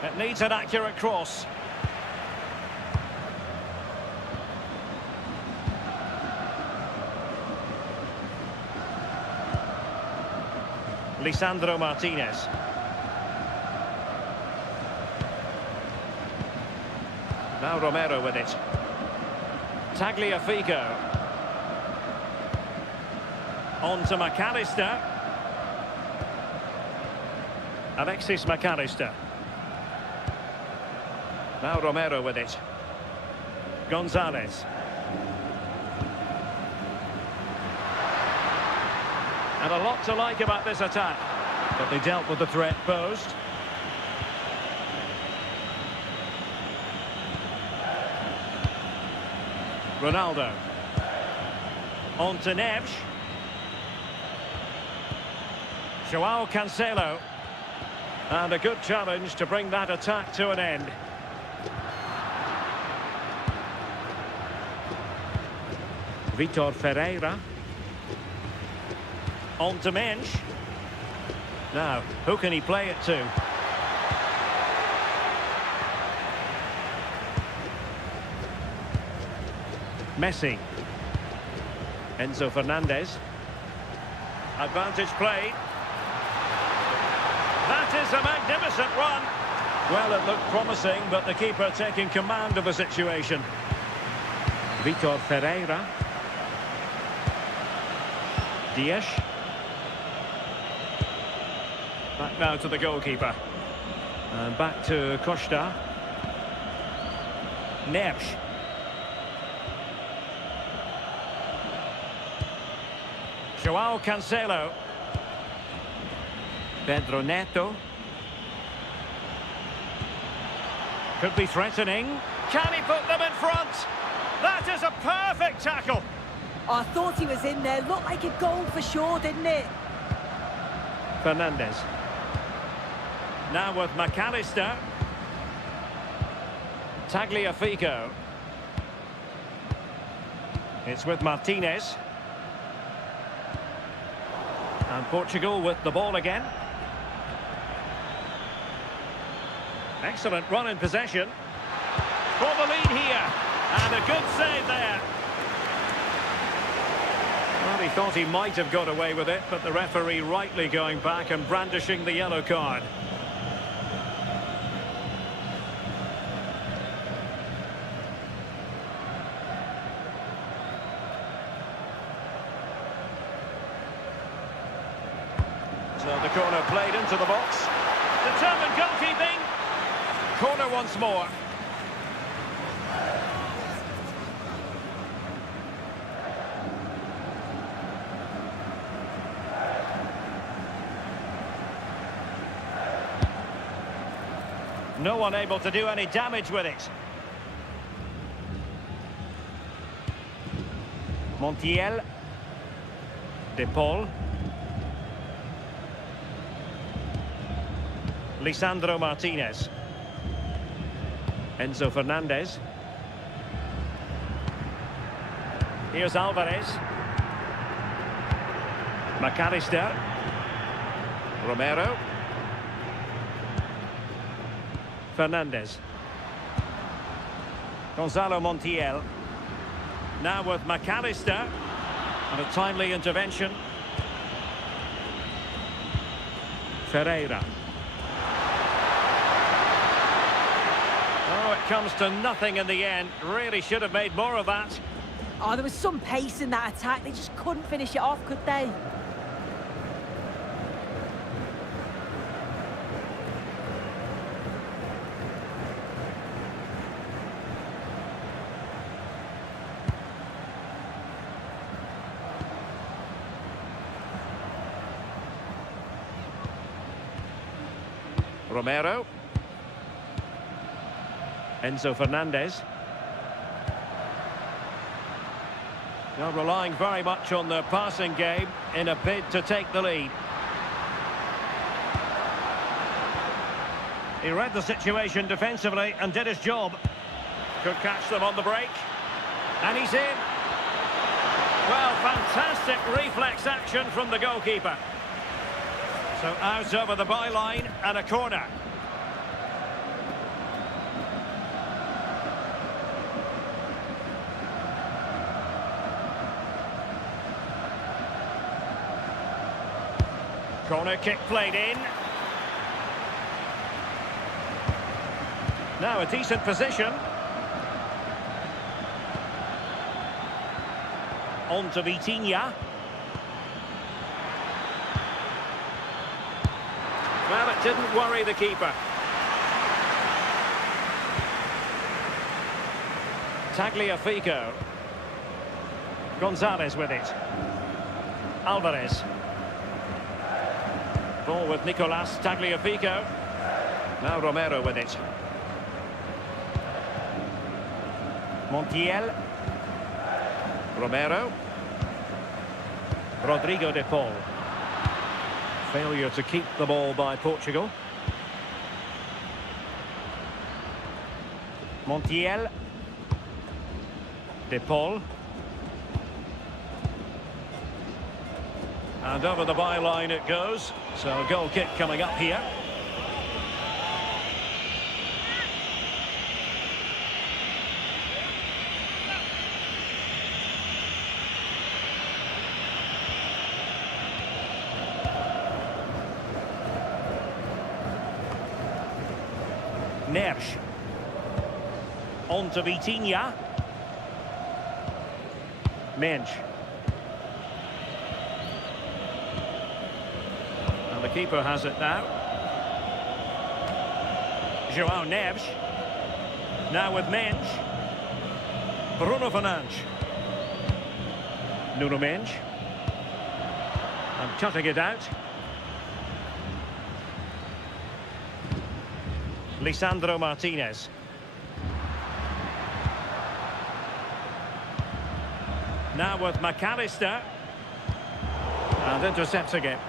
It needs an accurate cross. Lisandro Martinez. Now Romero with it. Tagliafico. On to McAllister. Alexis McAllister. Now Romero with it. Gonzalez. And a lot to like about this attack. But they dealt with the threat posed. Ronaldo. On to Neves. Joao Cancelo. And a good challenge to bring that attack to an end. Vitor Ferreira. On to Mensch. Now, who can he play it to? Messi. Enzo Fernandez. Advantage played. That is a magnificent run. Well, it looked promising, but the keeper taking command of the situation. Vitor Ferreira. Dias. Back now to the goalkeeper. And back to Costa. Neves. Joao Cancelo. Pedro Neto. Could be threatening. Can he put them in front? That is a perfect tackle. I thought he was in there. Looked like a goal for sure, didn't it? Fernandes. Now with McAllister. Tagliafico. It's with Martinez. And Portugal with the ball again. Excellent run in possession. For the lead here. And a good save there. Well, he thought he might have got away with it, but the referee rightly going back and brandishing the yellow card. So the corner played into the box. Determined goalkeeping. Corner once more. No one able to do any damage with it. Montiel. De Paul. Lisandro Martinez. Enzo Fernandez. Here's Alvarez. McAllister. Romero. Fernandez. Gonzalo Montiel. Now with McAllister. And a timely intervention. Ferreira. Oh, it comes to nothing in the end. Really should have made more of that. Oh, there was some pace in that attack. They just couldn't finish it off, could they? Romero. Enzo Fernandez. They're relying very much on their passing game in a bid to take the lead. He read the situation defensively and did his job. Could catch them on the break. And he's in. Well, fantastic reflex action from the goalkeeper. So out over the byline and a corner. Corner kick played in. Now a decent position. On to Vitinha. Well, it didn't worry the keeper. Tagliafico. Gonzalez with it. Alvarez. Ball with Nicolas Tagliafico. Now Romero with it. Montiel. Romero. Rodrigo de Paul. Failure to keep the ball by Portugal. Montiel. De Paul. And over the byline it goes. So a goal kick coming up here. Nersch. On to Vitinha. Mensch. And the keeper has it now. João Neves. Now with Mensch. Bruno Fernandes. Nuno Mensch. And cutting it out. Lisandro Martinez. Now with McAllister. And intercepts again.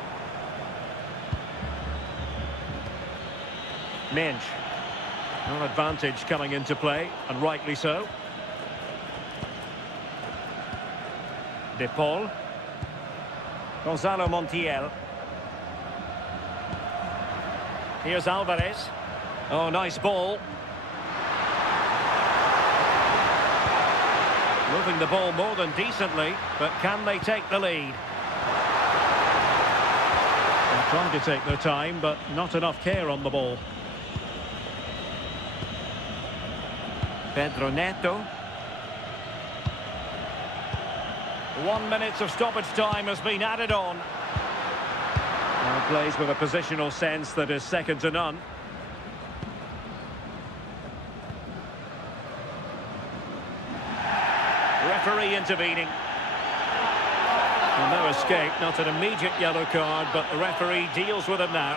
Mensch. No advantage coming into play, and rightly so. De Paul. Gonzalo Montiel. Here's Alvarez. Oh, nice ball. Moving the ball more than decently, but can they take the lead? They're trying to take their time, but not enough care on the ball. Pedro Neto. 1 minute of stoppage time has been added on. Plays with a positional sense that is second to none. Referee intervening. Well, no escape, not an immediate yellow card, but the referee deals with him now.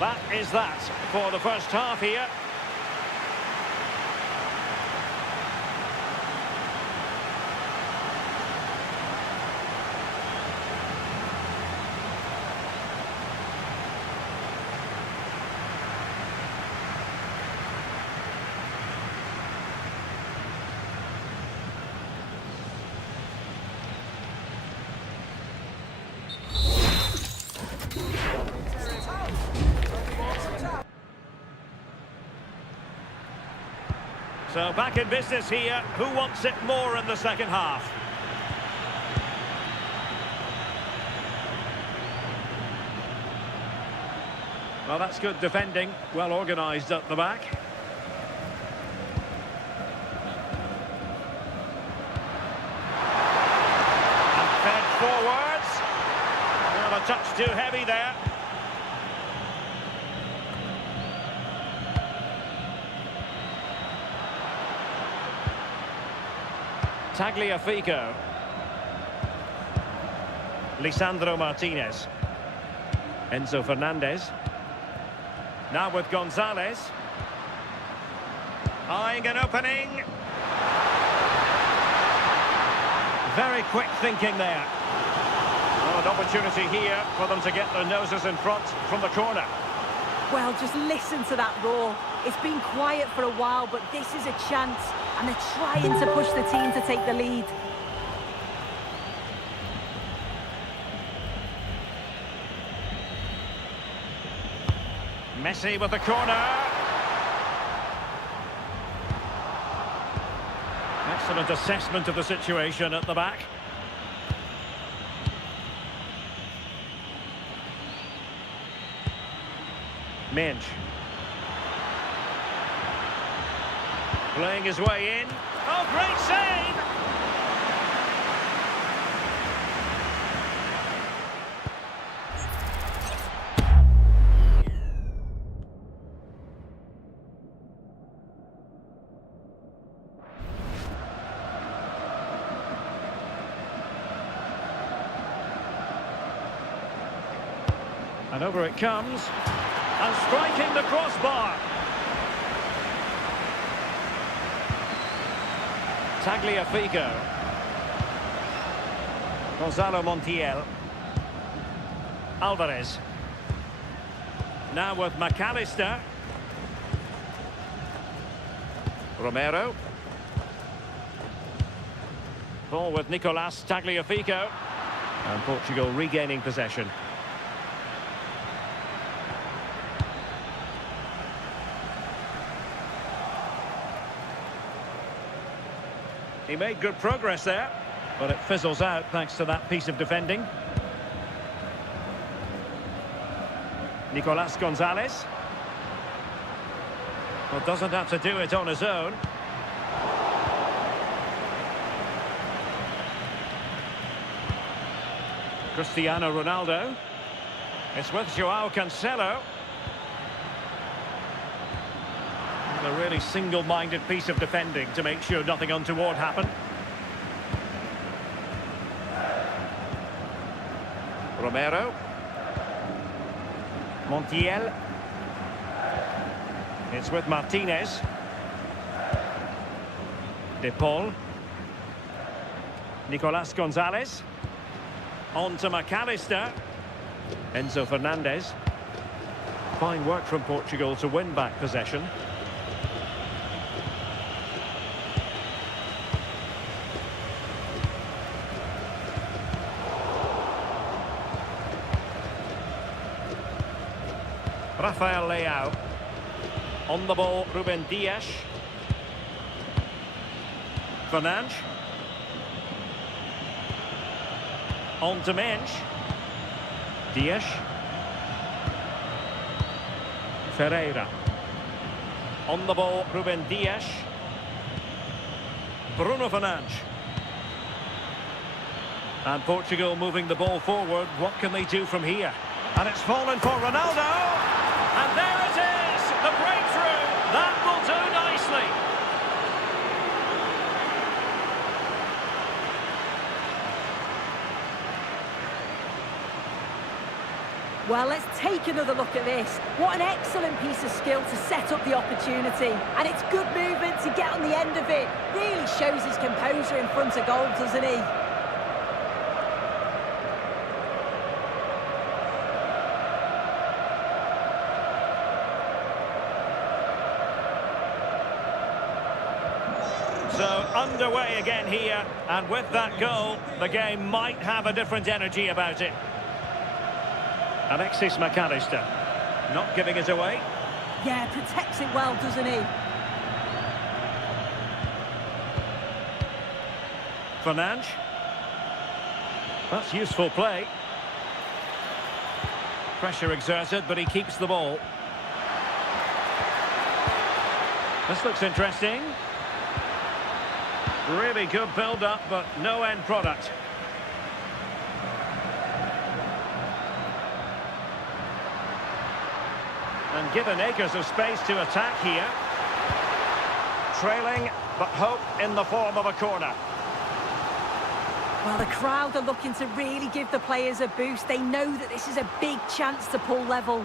That is that for the first half here. So back in business here. Who wants it more in the second half? Well, that's good defending. Well organised at the back. And fed forwards. Well, a touch too heavy there. Tagliafico. Lisandro Martinez. Enzo Fernandez. Now with Gonzalez. Eyeing an opening. Very quick thinking there. Well, an opportunity here for them to get their noses in front from the corner. Well, just listen to that roar. It's been quiet for a while, but this is a chance. And they're trying to push the team to take the lead. Messi with the corner. Excellent assessment of the situation at the back. Minch. Playing his way in. Oh, great save! And over it comes. And striking the crossbar. Tagliafico. Gonzalo Montiel. Alvarez. Now with McAllister. Romero. Ball with Nicolas Tagliafico. And Portugal regaining possession. He made good progress there, but it fizzles out thanks to that piece of defending. Nicolas Gonzalez. Well, doesn't have to do it on his own. Cristiano Ronaldo. It's with Joao Cancelo. A really single-minded piece of defending to make sure nothing untoward happened. Romero. Montiel. It's with Martinez. De Paul. Nicolas Gonzalez. On to McAllister. Enzo Fernandez. Fine work from Portugal to win back possession. Rafael Leao. On the ball, Ruben Dias. Fernandes. On to Mensch. Dias. Ferreira. On the ball, Ruben Dias. Bruno Fernandes. And Portugal moving the ball forward. What can they do from here? And it's fallen for Ronaldo. And there it is, the breakthrough. That will do nicely. Well, let's take another look at this. What an excellent piece of skill to set up the opportunity. And it's good movement to get on the end of it. Really shows his composure in front of goal, doesn't he? So underway again here, and with that goal, the game might have a different energy about it. Alexis McAllister, not giving it away. Yeah, protects it well, doesn't he? Fernandes. That's useful play. Pressure exerted, but he keeps the ball. This looks interesting. Really good build-up, but no end product. And given acres of space to attack here. Trailing, but hope in the form of a corner. Well, the crowd are looking to really give the players a boost. They know that this is a big chance to pull level.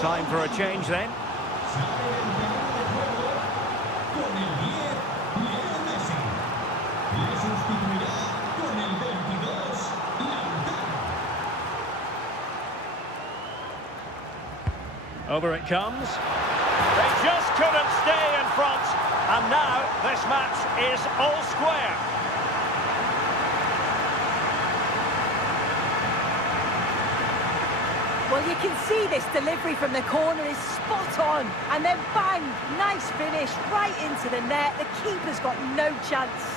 Time for a change then. Over it comes. They just couldn't stay in front. And now this match is all square. Well, you can see this delivery from the corner is spot on. And then bang, nice finish right into the net. The keeper's got no chance.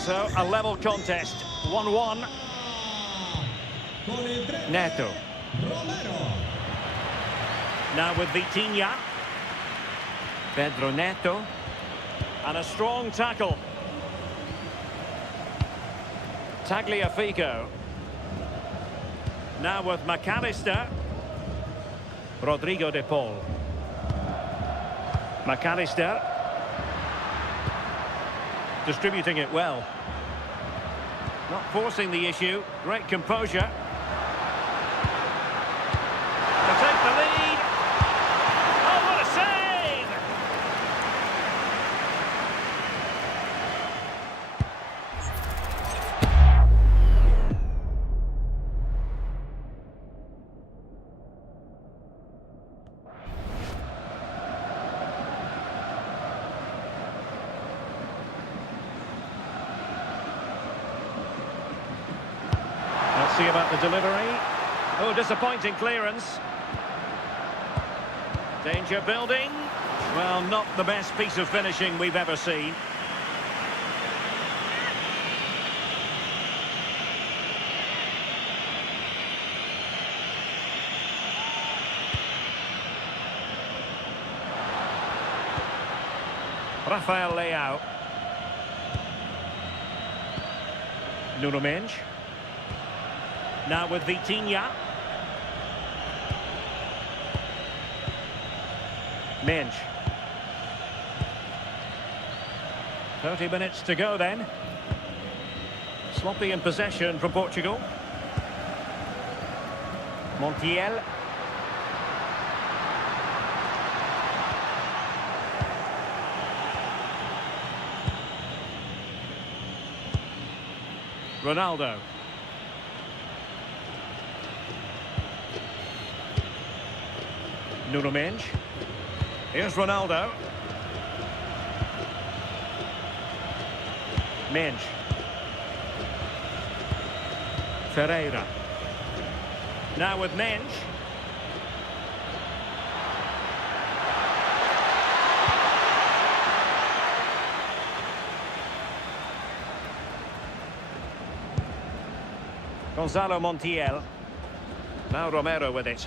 So, a level contest, 1-1. Neto. Now with Vitinha. Pedro Neto. And a strong tackle. Tagliafico. Now with McAllister. Rodrigo de Paul. McAllister. Distributing it well. Not forcing the issue. Great composure. To take the lead. Oh, what a save! Let's see about the delivery. Oh, disappointing clearance. Danger building. Well, not the best piece of finishing we've ever seen. Rafael Leao. Nuno Mensch. Now with Vitinha. Mensch. 30 minutes to go then. Sloppy in possession from Portugal. Montiel. Ronaldo. Nuno Mendes. Here's Ronaldo. Mendes. Ferreira. Now with Mendes. Gonzalo Montiel. Now Romero with it.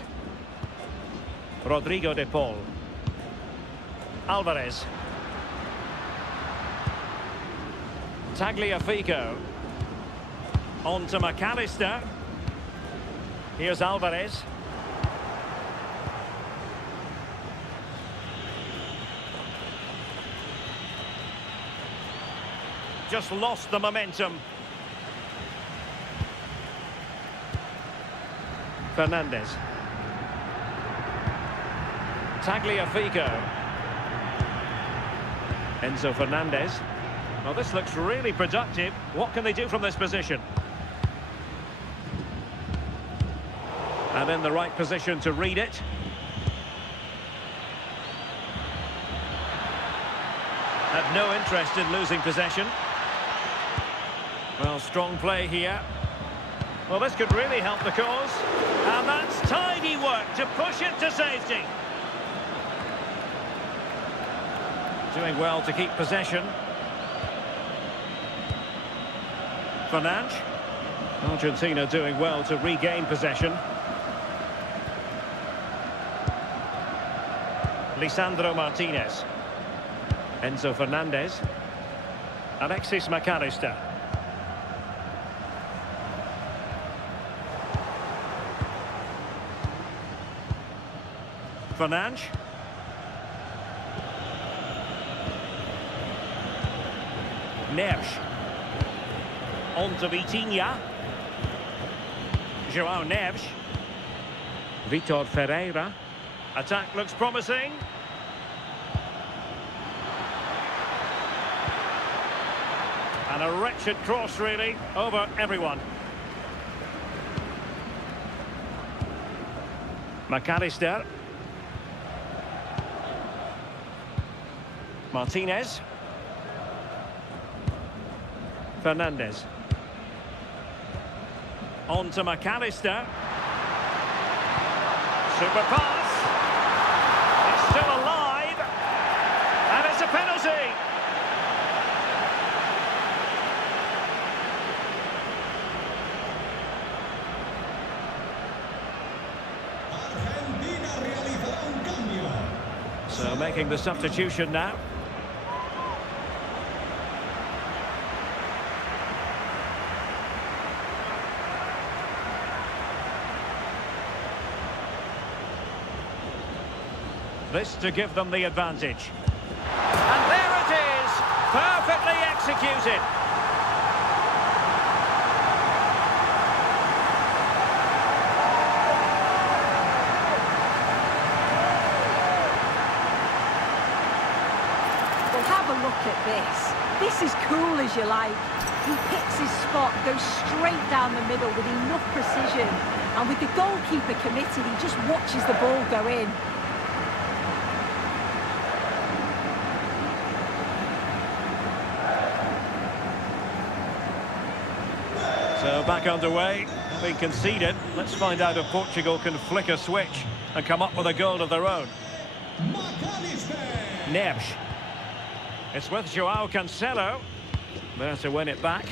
Rodrigo de Paul. Alvarez. Tagliafico. On to McAllister. Here's Alvarez. Just lost the momentum. Fernandes. Tagliafico. Enzo Fernandez. Well, this looks really productive. What can they do from this position? And in the right position to read it. Had no interest in losing possession. Well, strong play here. Well, this could really help the cause. And that's tidy work to push it to safety. Doing well to keep possession. Fernandes. Argentina doing well to regain possession. Lisandro Martinez. Enzo Fernandez. Alexis McAllister. Fernandes. Neves. On to Vitinha. João Neves. Vitor Ferreira. Attack looks promising. And a wretched cross, really, over everyone. McAllister. Martinez. Fernandes. On to McAllister. Super pass. It's still alive. And it's a penalty. So making the substitution now. This to give them the advantage. And there it is! Perfectly executed. Well, have a look at this. This is cool as you like. He picks his spot, goes straight down the middle with enough precision. And with the goalkeeper committed, he just watches the ball go in. So back underway, having conceded. Let's find out if Portugal can flick a switch and come up with a goal of their own. Neves. It's with João Cancelo. There to win it back.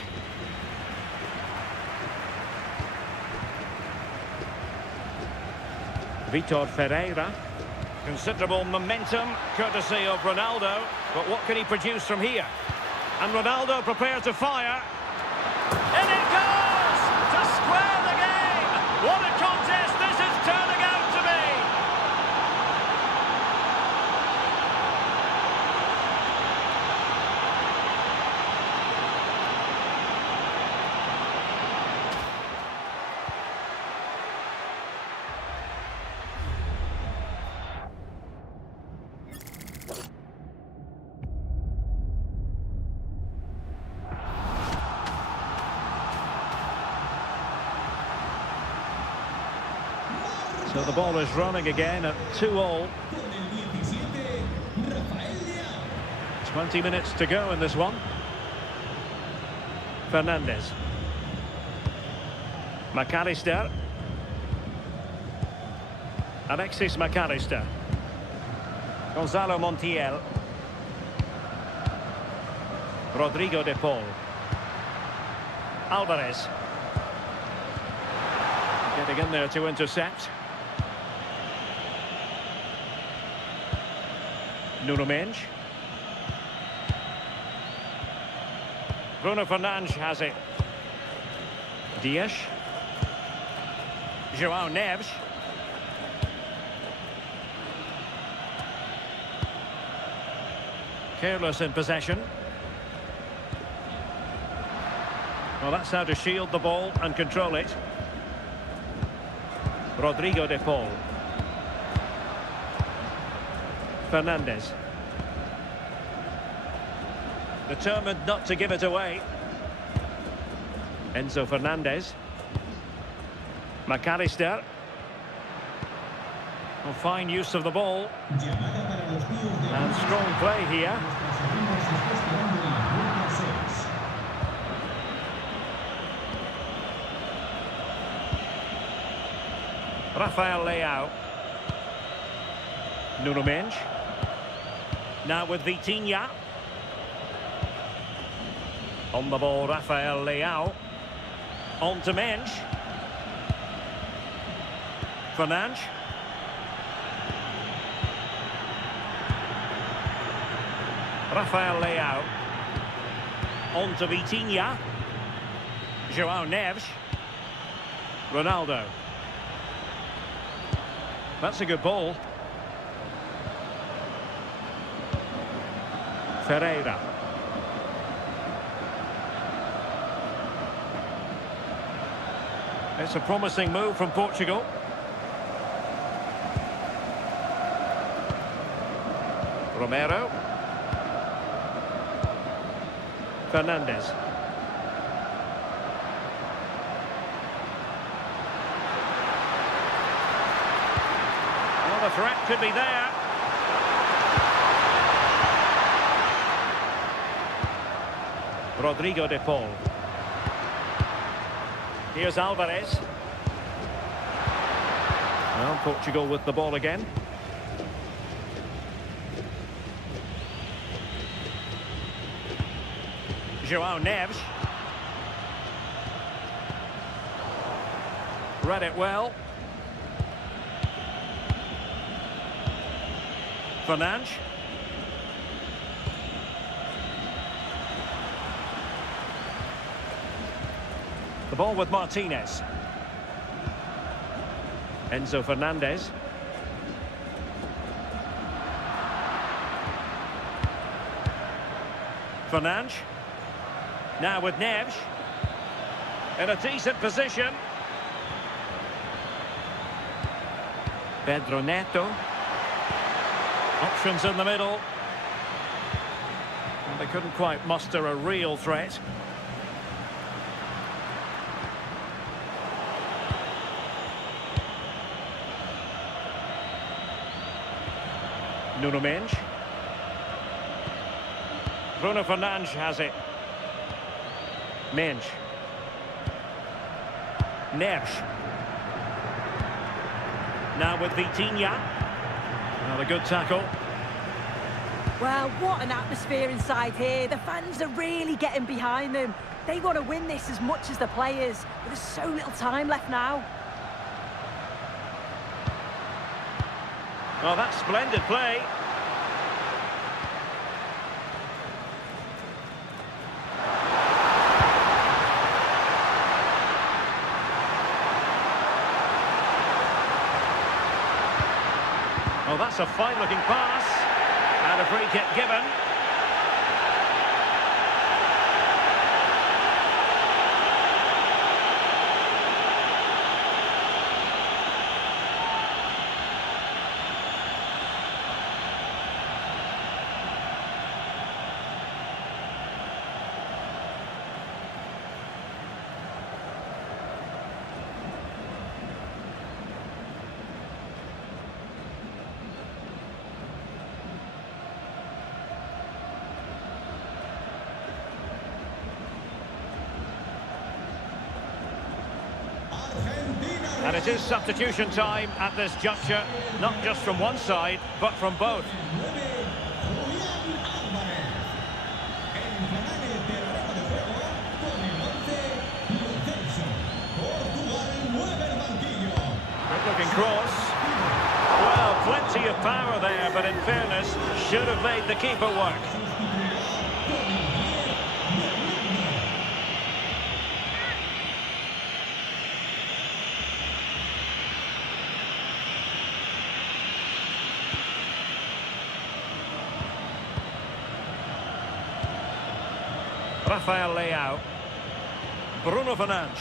Vitor Ferreira. Considerable momentum, courtesy of Ronaldo. But what can he produce from here? And Ronaldo prepared to fire. In it goes! To square the game! What a contest this is turning out to be! So the ball is running again at 2-all. 20 minutes to go in this one. Fernandez. McAllister. Alexis McAllister. Gonzalo Montiel. Rodrigo de Paul. Alvarez. Getting in there to intercept. Nuno Mendes. Bruno Fernandes has it. Dias. João Neves. Careless in possession. Well, that's how to shield the ball and control it. Rodrigo de Paul. Fernandez. Determined not to give it away. Enzo Fernandez. McAllister. Well, fine use of the ball. And strong play here. Rafael Leao. Nuno Mendes. Now with Vitinha. On the ball, Rafael Leao. On to Mendes. Fernandes. Rafael Leao. On to Vitinha. João Neves. Ronaldo. That's a good ball. Ferreira. It's a promising move from Portugal. Romero. Fernandez. Well, the threat could be there. Rodrigo de Paul. Here's Alvarez. Well, Portugal with the ball again. João Neves. Read it well. Fernandes. The ball with Martinez. Enzo Fernandez. Fernandes. Now with Neves. In a decent position. Pedro Neto. Options in the middle. And they couldn't quite muster a real threat. Nuno Mendes. Bruno Fernandes has it. Mendes. Neves. Now with Vitinha. Well, a good tackle. Well, what an atmosphere inside here. The fans are really getting behind them. They want to win this as much as the players. But there's so little time left now. Well, that's splendid play. Well, that's a fine-looking pass. And a free kick given. And it is substitution time at this juncture, not just from one side, but from both. Good-looking cross. Well, plenty of power there, but in fairness, should have made the keeper work. Rafael Leao. Bruno Fernandes.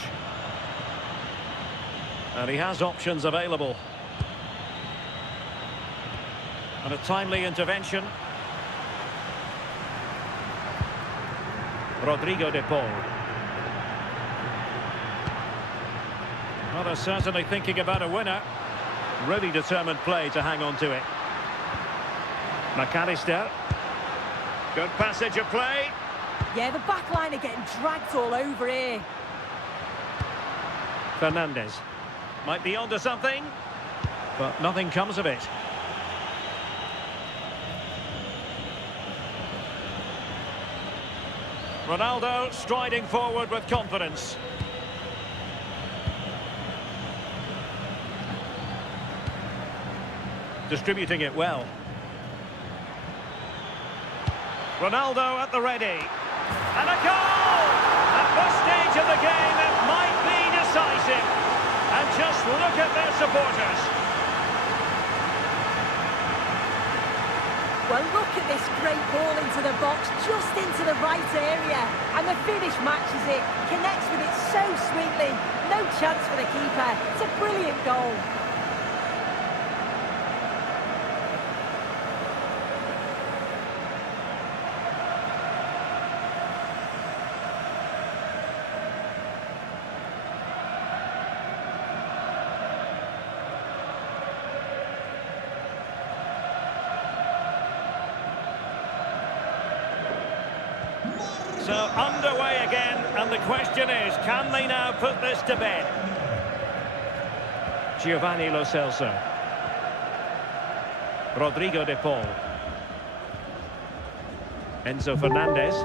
And he has options available. And a timely intervention. Rodrigo de Paul. Well, they're certainly thinking about a winner. Really determined play to hang on to it. McAllister. Good passage of play. Yeah, the back line are getting dragged all over here. Fernandes. Might be onto something, but nothing comes of it. Ronaldo striding forward with confidence. Distributing it well. Ronaldo at the ready. And a goal! At this stage of the game, it might be decisive. And just look at their supporters. Well, look at this great ball into the box, just into the right area. And the finish matches it, connects with it so sweetly. No chance for the keeper. It's a brilliant goal. So underway again, and the question is, can they now put this to bed? Giovanni Lo Celso. Rodrigo de Paul. Enzo Fernandez.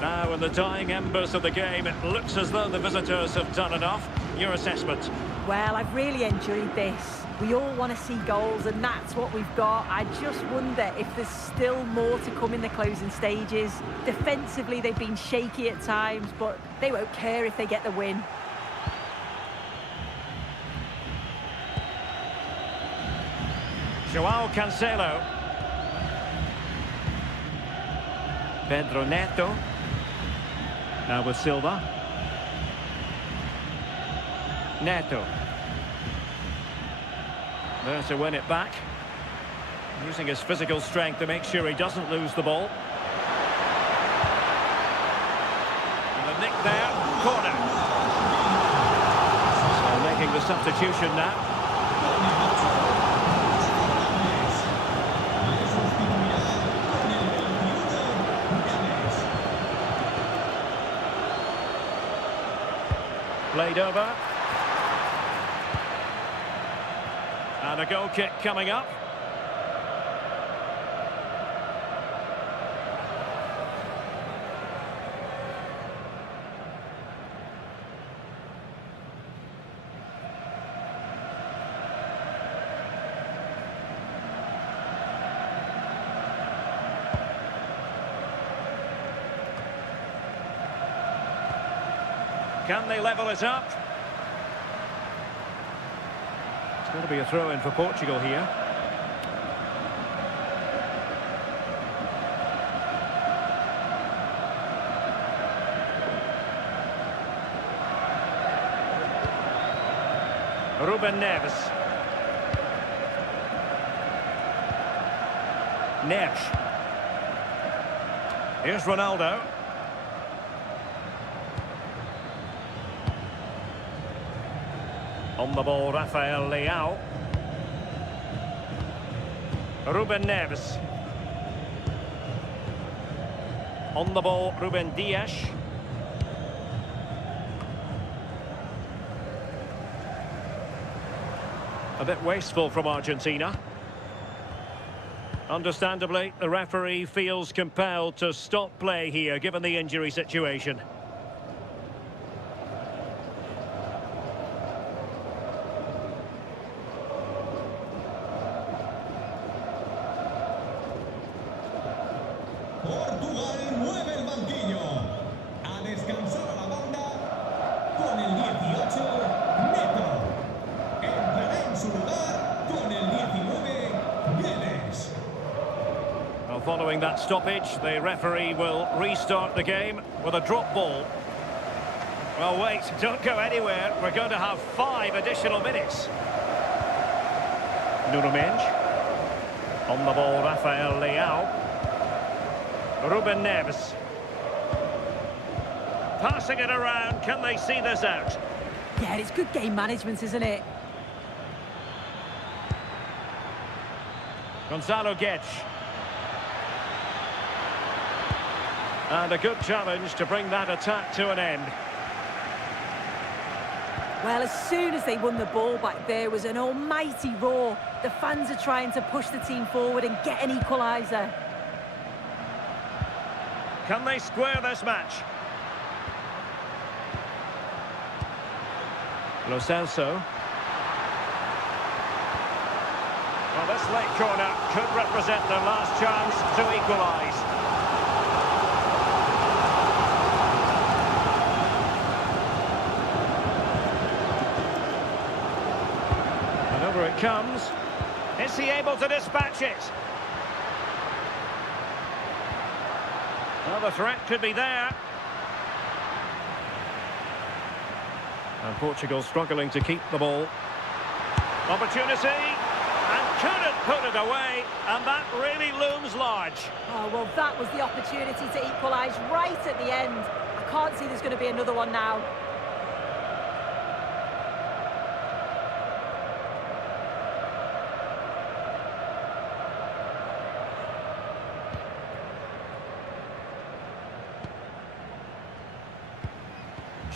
Now in the dying embers of the game, it looks as though the visitors have done enough. Your assessment? Well, I've really enjoyed this. We all want to see goals, and that's what we've got. I just wonder if there's still more to come in the closing stages. Defensively, they've been shaky at times, but they won't care if they get the win. Joao Cancelo. Pedro Neto. Now with Silva. Neto. There to win it back. Using his physical strength to make sure he doesn't lose the ball. And a nick there. Corner. So making the substitution now. Played over. And a goal kick coming up. Can they level it up? It's going to be a throw-in for Portugal here. Ruben Neves. Neves. Here's Ronaldo. On the ball, Rafael Leao. Ruben Neves. On the ball, Ruben Dias. A bit wasteful from Argentina. Understandably, the referee feels compelled to stop play here, given the injury situation. Portugal mueve el banquillo. A descansar a la banda con el 18, Neto. Entrará en su lugar con el 19, Guedes. Well, following that stoppage, the referee will restart the game with a drop ball. Well, wait, don't go anywhere. We're going to have 5 additional minutes. Nuno Mendes. On the ball, Rafael Leao. Ruben Neves. Passing it around, can they see this out? Yeah, it's good game management, isn't it? Gonzalo Guedes. And a good challenge to bring that attack to an end. Well, as soon as they won the ball back, there was an almighty roar. The fans are trying to push the team forward and get an equaliser. Can they square this match? Lo Celso. Well, this late corner could represent their last chance to equalise. And over it comes. Is he able to dispatch it? Well, the threat could be there. And Portugal struggling to keep the ball. Opportunity, and couldn't put it away, and that really looms large. Oh, well, that was the opportunity to equalise right at the end. I can't see there's going to be another one now.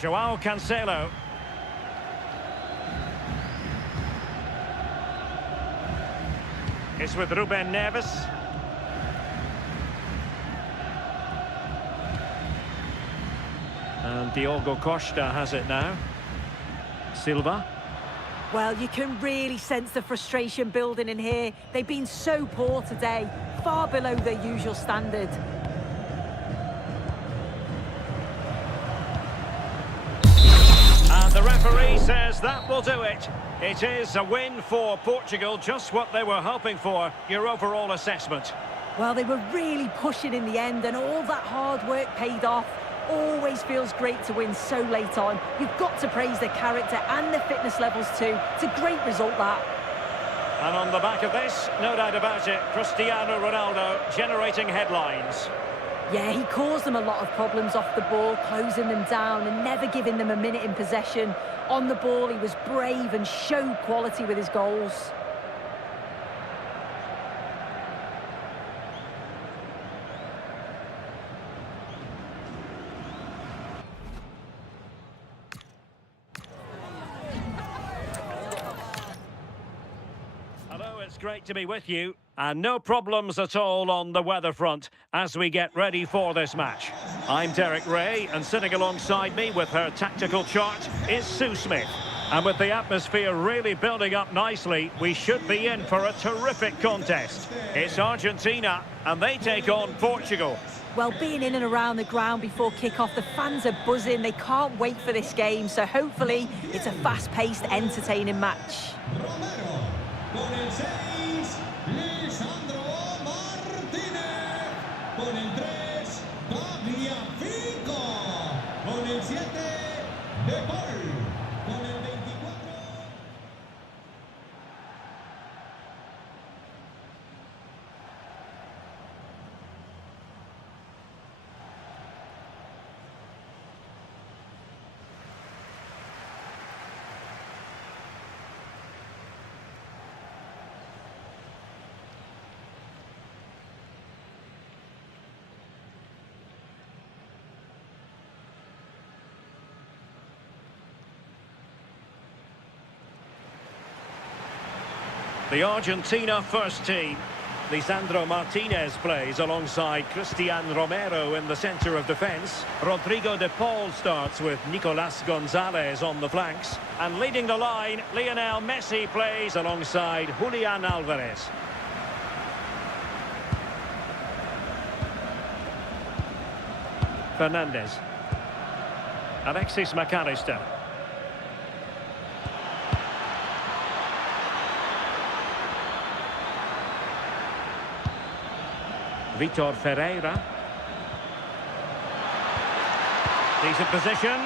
João Cancelo. It's with Ruben Neves. And Diogo Costa has it now. Silva. Well, you can really sense the frustration building in here. They've been so poor today, far below their usual standard. And the referee says that will do it. It is a win for Portugal, just what they were hoping for. Your overall assessment? Well, they were really pushing in the end, and all that hard work paid off. Always feels great to win so late on. You've got to praise their character and their fitness levels too. It's a great result, that. And on the back of this, no doubt about it, Cristiano Ronaldo generating headlines. Yeah, he caused them a lot of problems off the ball, closing them down and never giving them a minute in possession. On the ball, he was brave and showed quality with his goals. Hello, it's great to be with you. And no problems at all on the weather front as we get ready for this match. I'm Derek Ray, and sitting alongside me with her tactical chart is Sue Smith. And with the atmosphere really building up nicely, we should be in for a terrific contest. It's Argentina, and they take on Portugal. Well, being in and around the ground before kick-off, the fans are buzzing. They can't wait for this game, so hopefully it's a fast-paced, entertaining match. Con el 6, Lisandro Martínez. Con el 3, Tagliafico. Con el 7, De Paul. Con el 24. The Argentina first team. Lisandro Martinez plays alongside Cristian Romero in the centre of defence. Rodrigo de Paul starts with Nicolas Gonzalez on the flanks. And leading the line, Lionel Messi plays alongside Julian Alvarez. Fernandez. Alexis McAllister. Vitor Ferreira. Decent position.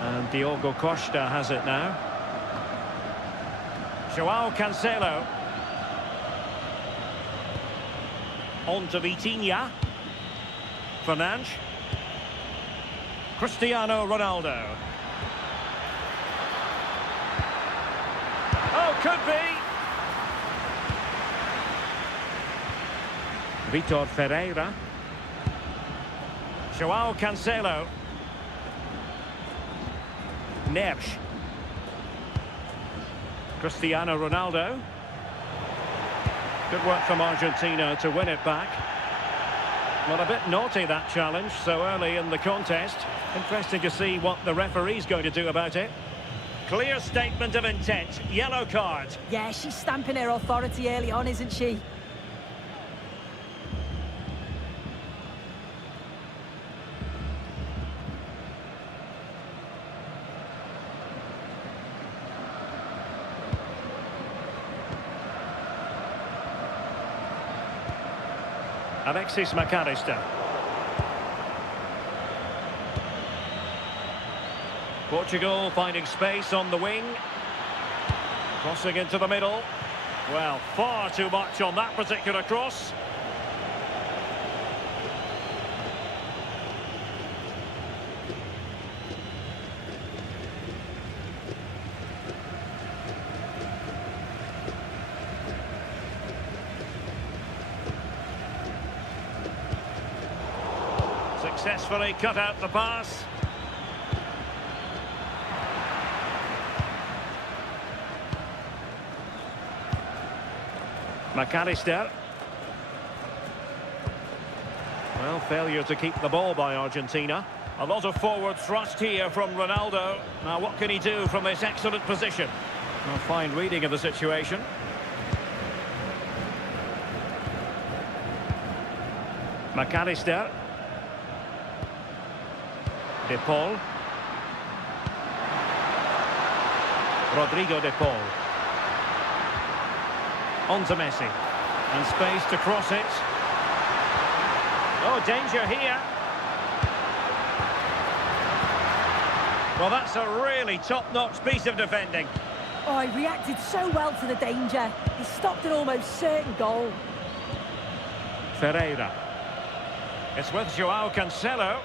And Diogo Costa has it now. Joao Cancelo. On to Vitinha. Fernandes. Cristiano Ronaldo. Oh, could be. Vitor Ferreira. Joao Cancelo. Neves. Cristiano Ronaldo. Good work from Argentina to win it back. Well, a bit naughty, that challenge, so early in the contest. Interesting to see what the referee's going to do about it. Clear statement of intent. Yellow card. Yeah, she's stamping her authority early on, isn't she? Alexis McAllister. Portugal finding space on the wing. Crossing into the middle. Well, far too much on that particular cross. Successfully cut out the pass. McAllister. Well, failure to keep the ball by Argentina. A lot of forward thrust here from Ronaldo. Now, what can he do from this excellent position? A fine reading of the situation. McAllister. De Paul. Rodrigo de Paul. On to Messi. And space to cross it. Oh, danger here. Well, that's a really top-notch piece of defending. Oh, he reacted so well to the danger. He stopped an almost certain goal. Ferreira. It's with Joao Cancelo.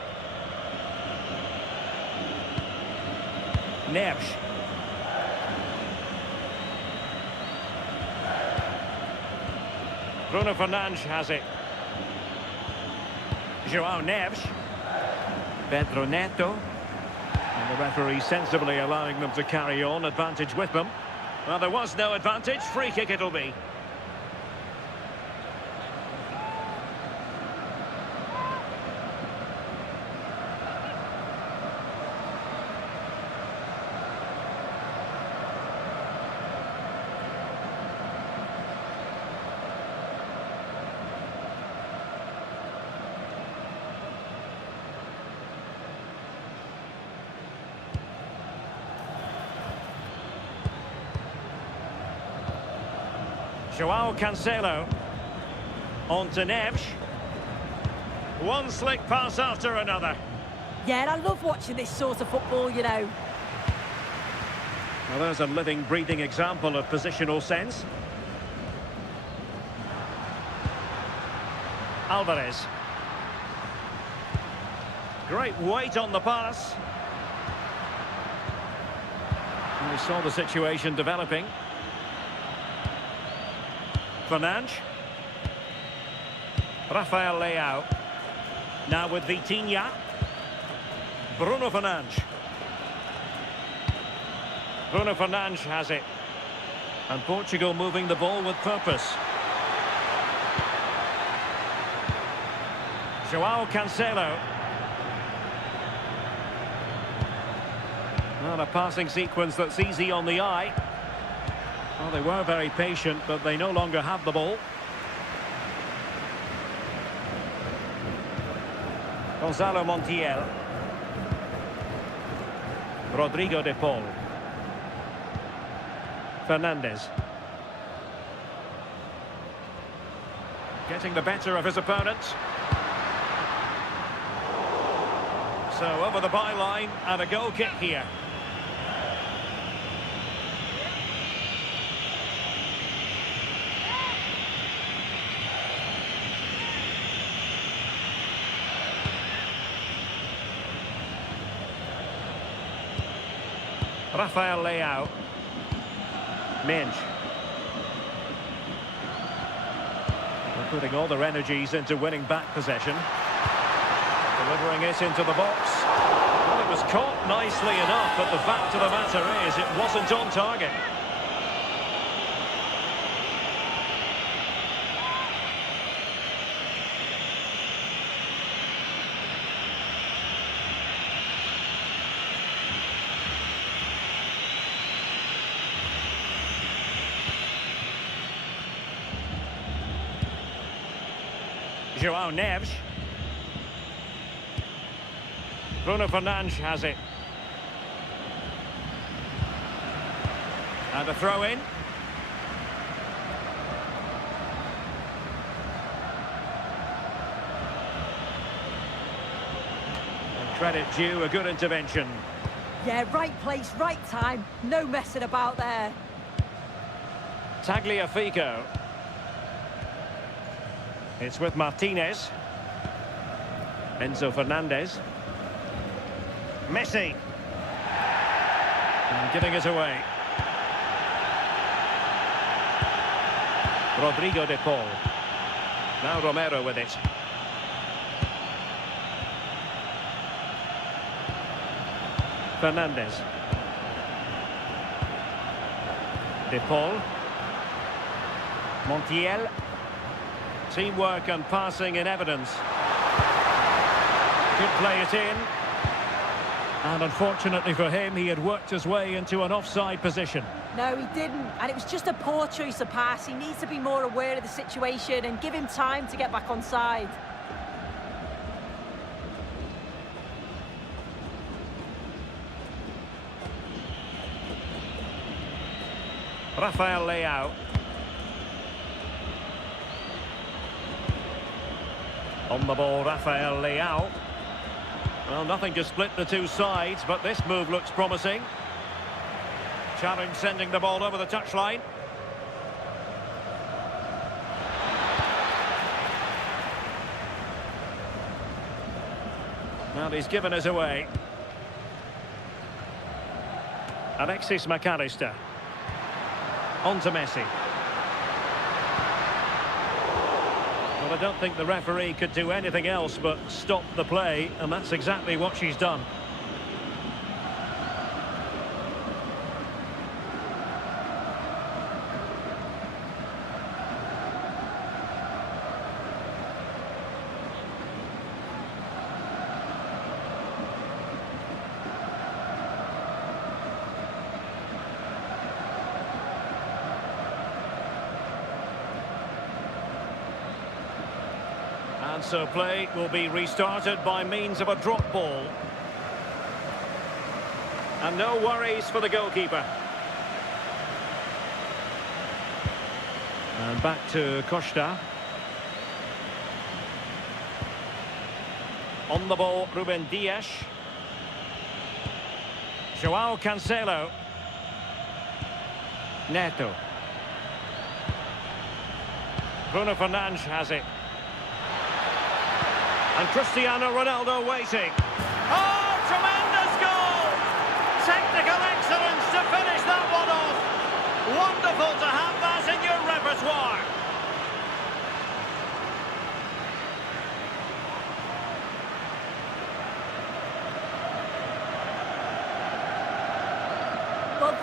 Neves. Bruno Fernandes has it. Joao Neves. Pedro Neto. And the referee sensibly allowing them to carry on. Advantage with them. Well, there was no advantage. Free kick it'll be. Joao Cancelo. On to Neves. One slick pass after another. Yeah, and I love watching this sort of football, you know. Well, there's a living, breathing example of positional sense. Alvarez. Great weight on the pass. And we saw the situation developing. Fernandes. Rafael Leao. Now with Vitinha. Bruno Fernandes. Bruno Fernandes has it. And Portugal moving the ball with purpose. João Cancelo. Well, a passing sequence that's easy on the eye. Well, they were very patient, but they no longer have the ball. Gonzalo Montiel. Rodrigo de Paul. Fernandes. Getting the better of his opponent. So over the byline and a goal kick here. Rafael Leao. Minge. They're putting all their energies into winning back possession. Delivering it into the box. Well, it was caught nicely enough, but the fact of the matter is it wasn't on target. João Neves. Bruno Fernandes has it. And a throw in. And credit due, a good intervention. Yeah, right place, right time. No messing about there. Tagliafico. It's with Martinez. Enzo Fernandez. Messi. And giving it away. Rodrigo de Paul. Now Romero with it. Fernandez. De Paul. Montiel. Teamwork and passing in evidence. Could play it in. And unfortunately for him, he had worked his way into an offside position. No, he didn't. And it was just a poor choice of pass. He needs to be more aware of the situation and give him time to get back on side. Rafael Leao. On the ball, Rafael Leao. Well, nothing to split the two sides, but this move looks promising. Challenge sending the ball over the touchline. Well, he's given us away. Alexis McAllister. On to Messi. Well, I don't think the referee could do anything else but stop the play, and that's exactly what she's done. And so play will be restarted by means of a drop ball. And no worries for the goalkeeper. And back to Costa. On the ball, Ruben Dias. João Cancelo. Neto. Bruno Fernandes has it. And Cristiano Ronaldo waiting. Oh, tremendous goal! Technical excellence to finish that one off. Wonderful to have that in your repertoire.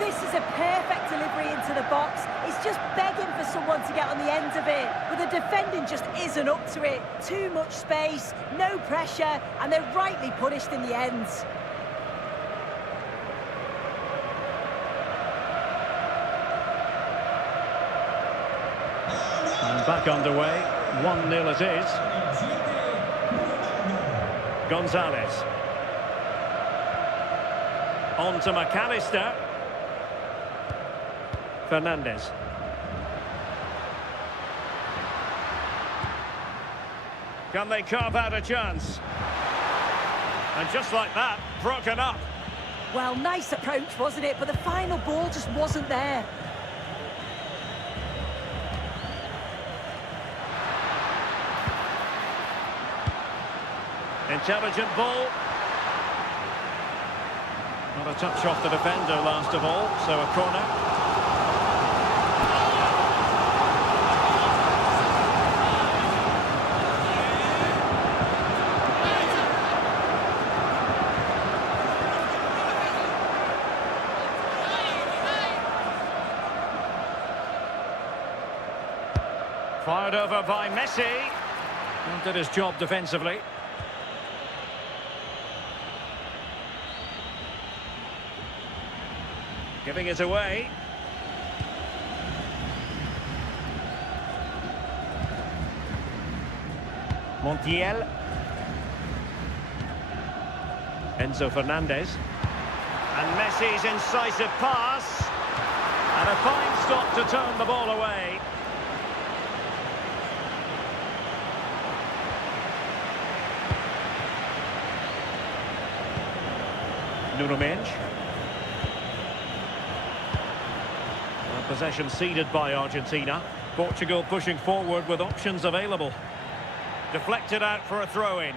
This is a perfect delivery into the box. It's just begging for someone to get on the end of it. But the defending just isn't up to it. Too much space, no pressure, and they're rightly punished in the end. And back underway. 1-0 it is. Gonzalez. On to McAllister. Fernandez. Can they carve out a chance? And just like that, broken up. Well, nice approach, wasn't it? But the final ball just wasn't there. Intelligent ball. Not a touch off the defender last of all, so a corner. Fired over by Messi. And did his job defensively. Giving it away. Montiel. Enzo Fernandez. And Messi's incisive pass. And a fine stop to turn the ball away. Nuno Mendes. Possession ceded by Argentina. Portugal pushing forward with options available. Deflected out for a throw-in.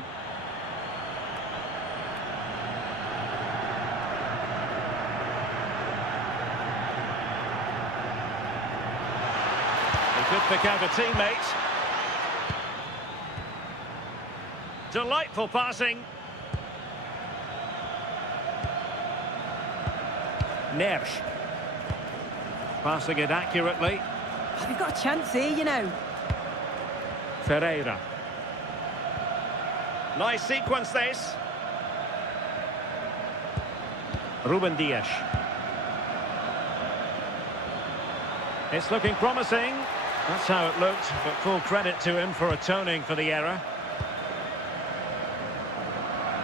They could pick out a teammate. Delightful passing. Neres. Passing it accurately. Oh, they've got a chance here, you know. Ferreira. Nice sequence this. Ruben Dias. It's looking promising. That's how it looked, but full credit to him for atoning for the error.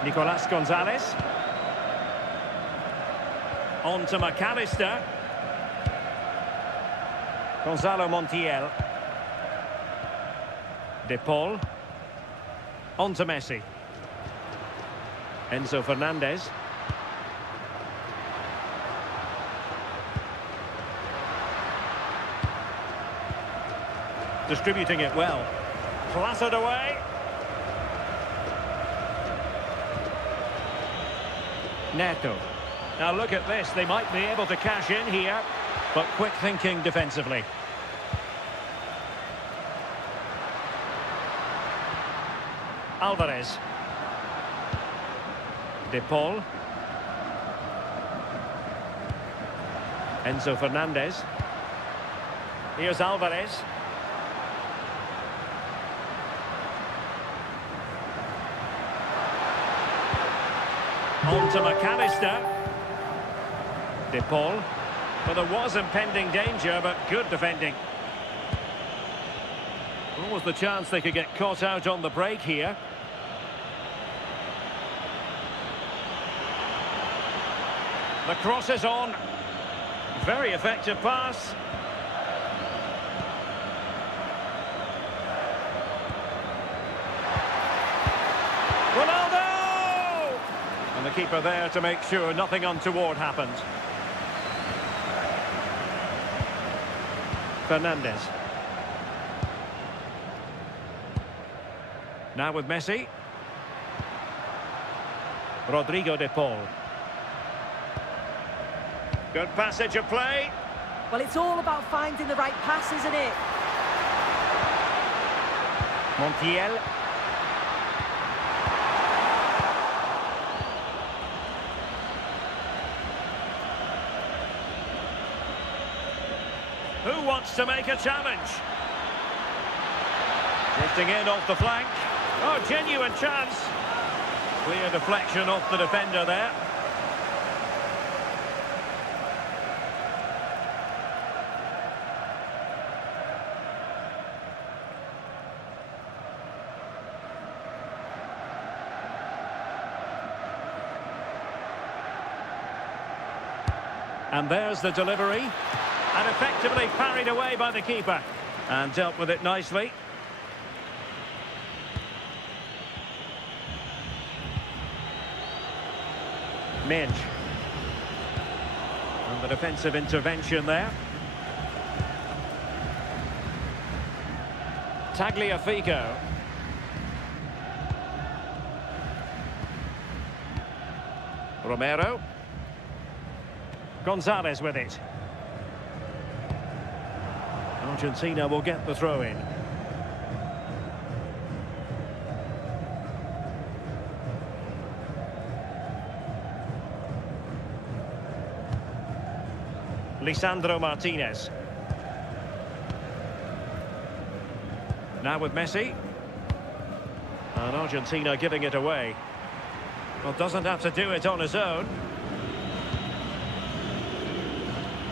Nicolas Gonzalez. On to McAllister. Gonzalo Montiel. De Paul. On to Messi. Enzo Fernandez. Distributing it well. Clattered away. Neto. Now look at this. They might be able to cash in here. But quick thinking defensively. Alvarez. De Paul. Enzo Fernandez. Here's Alvarez. On to McAllister. De Paul. Well, there was impending danger, but good defending. What was the chance they could get caught out on the break here? The cross is on. Very effective pass. Ronaldo! And the keeper there to make sure nothing untoward happened. Fernandez. Now with Messi. Rodrigo de Paul. Good passage of play. Well, it's all about finding the right pass, isn't it? Montiel. wants to make a challenge. Drifting in off the flank. Oh, genuine chance. Clear deflection off the defender there. And there's the delivery. And effectively parried away by the keeper. And dealt with it nicely. Minge. And the defensive intervention there. Tagliafico. Romero. Gonzalez with it. Argentina will get the throw in. Lisandro Martinez. Now with Messi. And Argentina giving it away. Well, doesn't have to do it on his own.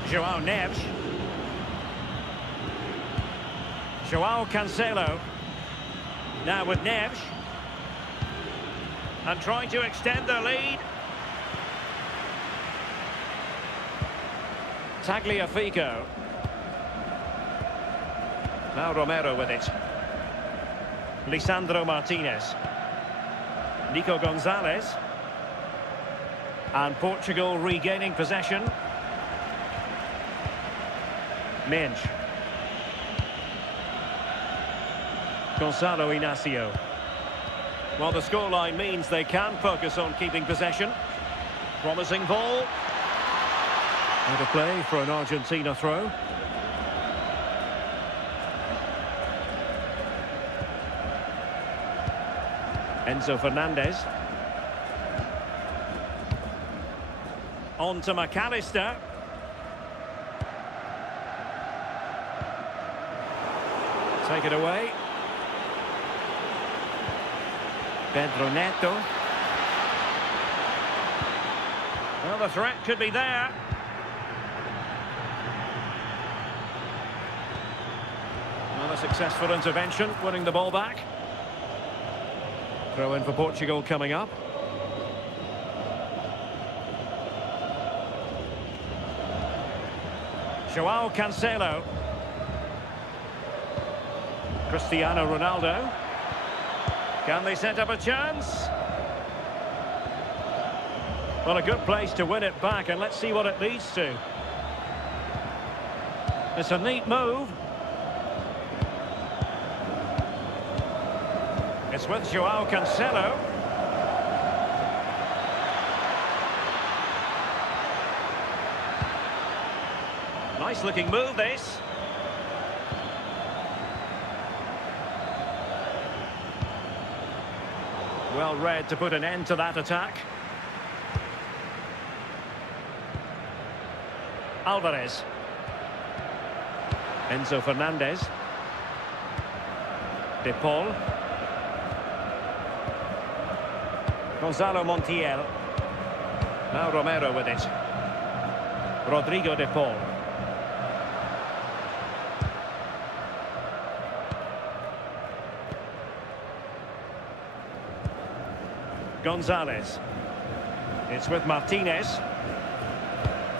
João Neves. João Cancelo. Now with Neves. And trying to extend their lead. Tagliafico. Now Romero with it. Lisandro Martinez. Nico Gonzalez. And Portugal regaining possession. Minge. Gonzalo Inacio. Well, the scoreline means they can focus on keeping possession. Promising ball. Out of play for an Argentina throw. Enzo Fernandez. On to McAllister. Take it away. Pedro Neto. Well, the threat could be there. Well, a successful intervention, winning the ball back. Throw in for Portugal coming up. João Cancelo. Cristiano Ronaldo. Can they set up a chance? Well, a good place to win it back, and let's see what it leads to. It's a neat move. It's with João Cancelo. Nice looking move, this. Well read to put an end to that attack. Alvarez. Enzo Fernandez. De Paul. Gonzalo Montiel. Now Romero with it. Rodrigo De Paul. Gonzalez. It's with Martinez.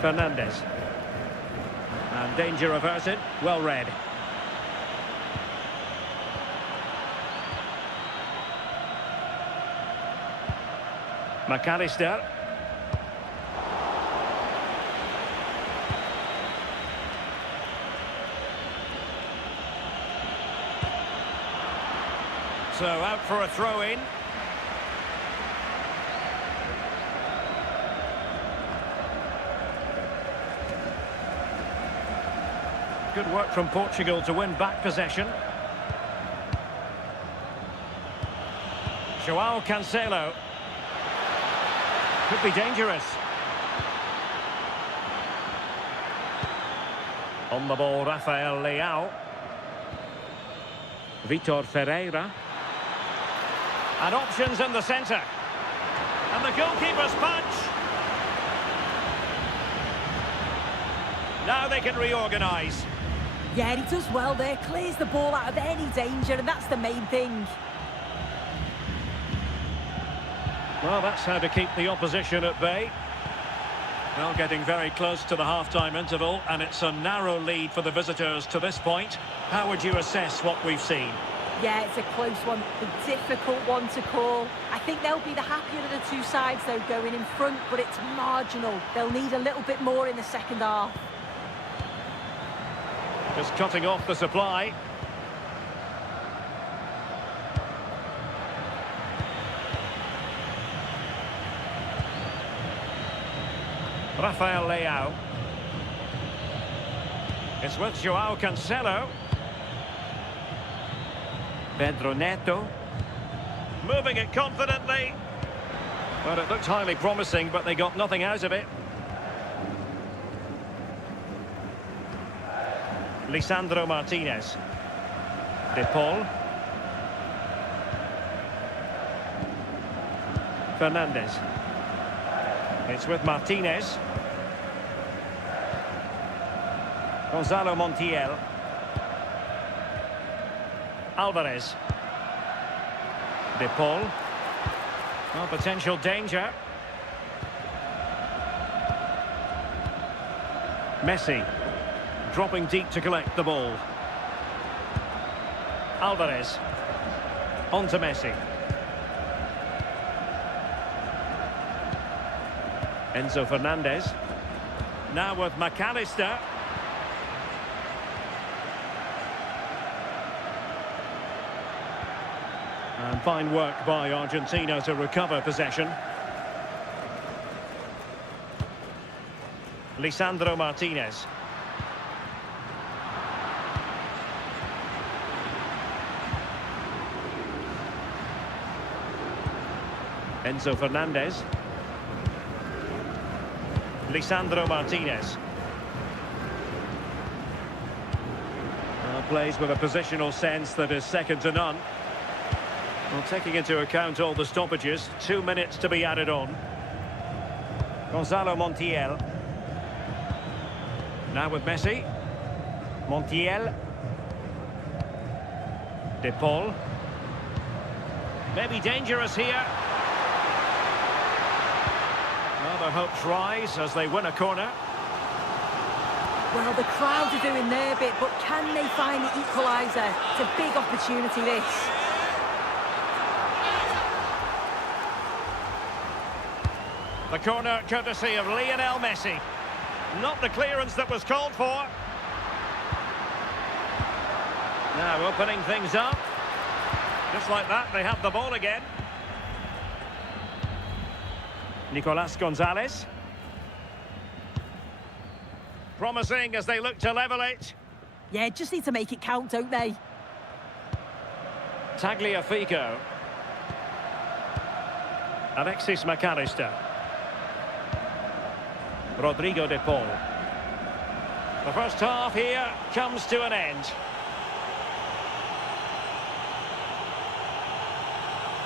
Fernandez. And danger averted. Well read. McAllister. So out for a throw-in. Good work from Portugal to win back possession. João Cancelo. Could be dangerous. On the ball, Rafael Leao. Vitor Ferreira. And options in the centre. And the goalkeeper's punch. Now they can reorganise. Yeah, he does well there. Clears the ball out of any danger, and that's the main thing. Well, that's how to keep the opposition at bay. Well, getting very close to the half-time interval, and it's a narrow lead for the visitors to this point. How would you assess what we've seen? Yeah, it's a close one, a difficult one to call. I think they'll be the happier of the two sides, though, going in front, but it's marginal. They'll need a little bit more in the second half. Just cutting off the supply. Rafael Leao. It's with João Cancelo. Pedro Neto. Moving it confidently. Well, it looked highly promising, but they got nothing out of it. Lisandro Martinez. De Paul. Fernandez. It's with Martinez. Gonzalo Montiel. Alvarez. De Paul. Well, potential danger. Messi. Dropping deep to collect the ball. Alvarez. On to Messi. Enzo Fernandez. Now with McAllister. And fine work by Argentina to recover possession. Lisandro Martinez. Enzo Fernandez. Lisandro Martinez. Plays with a positional sense that is second to none. Well, taking into account all the stoppages, 2 minutes to be added on. Gonzalo Montiel. Now with Messi. Montiel. De Paul. Maybe dangerous here. Well, their hopes rise as they win a corner. Well, the crowd are doing their bit, but can they find the equaliser? It's a big opportunity, this. The corner courtesy of Lionel Messi. Not the clearance that was called for. Now opening things up. Just like that, they have the ball again. Nicolas Gonzalez. Promising as they look to level it. Yeah, just need to make it count, don't they? Tagliafico. Alexis McAllister. Rodrigo de Paul. The first half here comes to an end.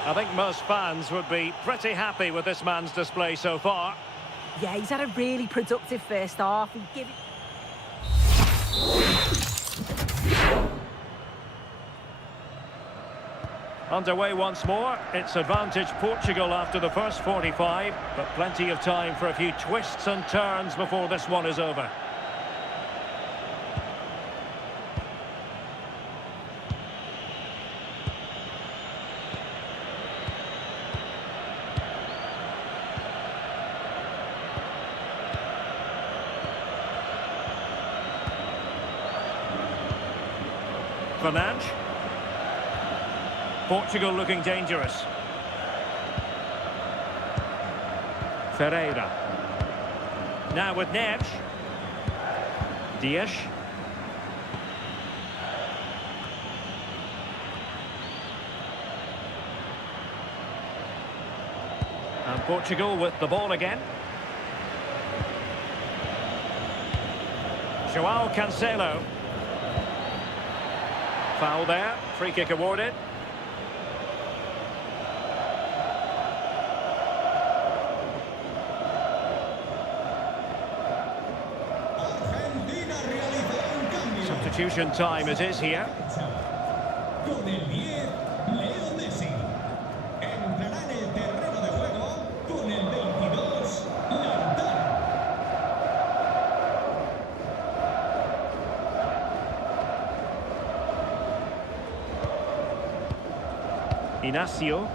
I think most fans would be pretty happy with this man's display so far. Yeah, he's had a really productive first half. He give it... Underway once more. It's advantage Portugal after the first 45, but plenty of time for a few twists and turns before this one is over. Fernandes. Portugal looking dangerous. Ferreira. Now with Neves. Dias. And Portugal with the ball again. Joao Cancelo. Foul there. Free kick awarded. Argentina realizará un cambio. Substitution time it is here. Con el 10, Leo Messi. Entrará en el terreno de juego con el 22, Lautaro. Inacio.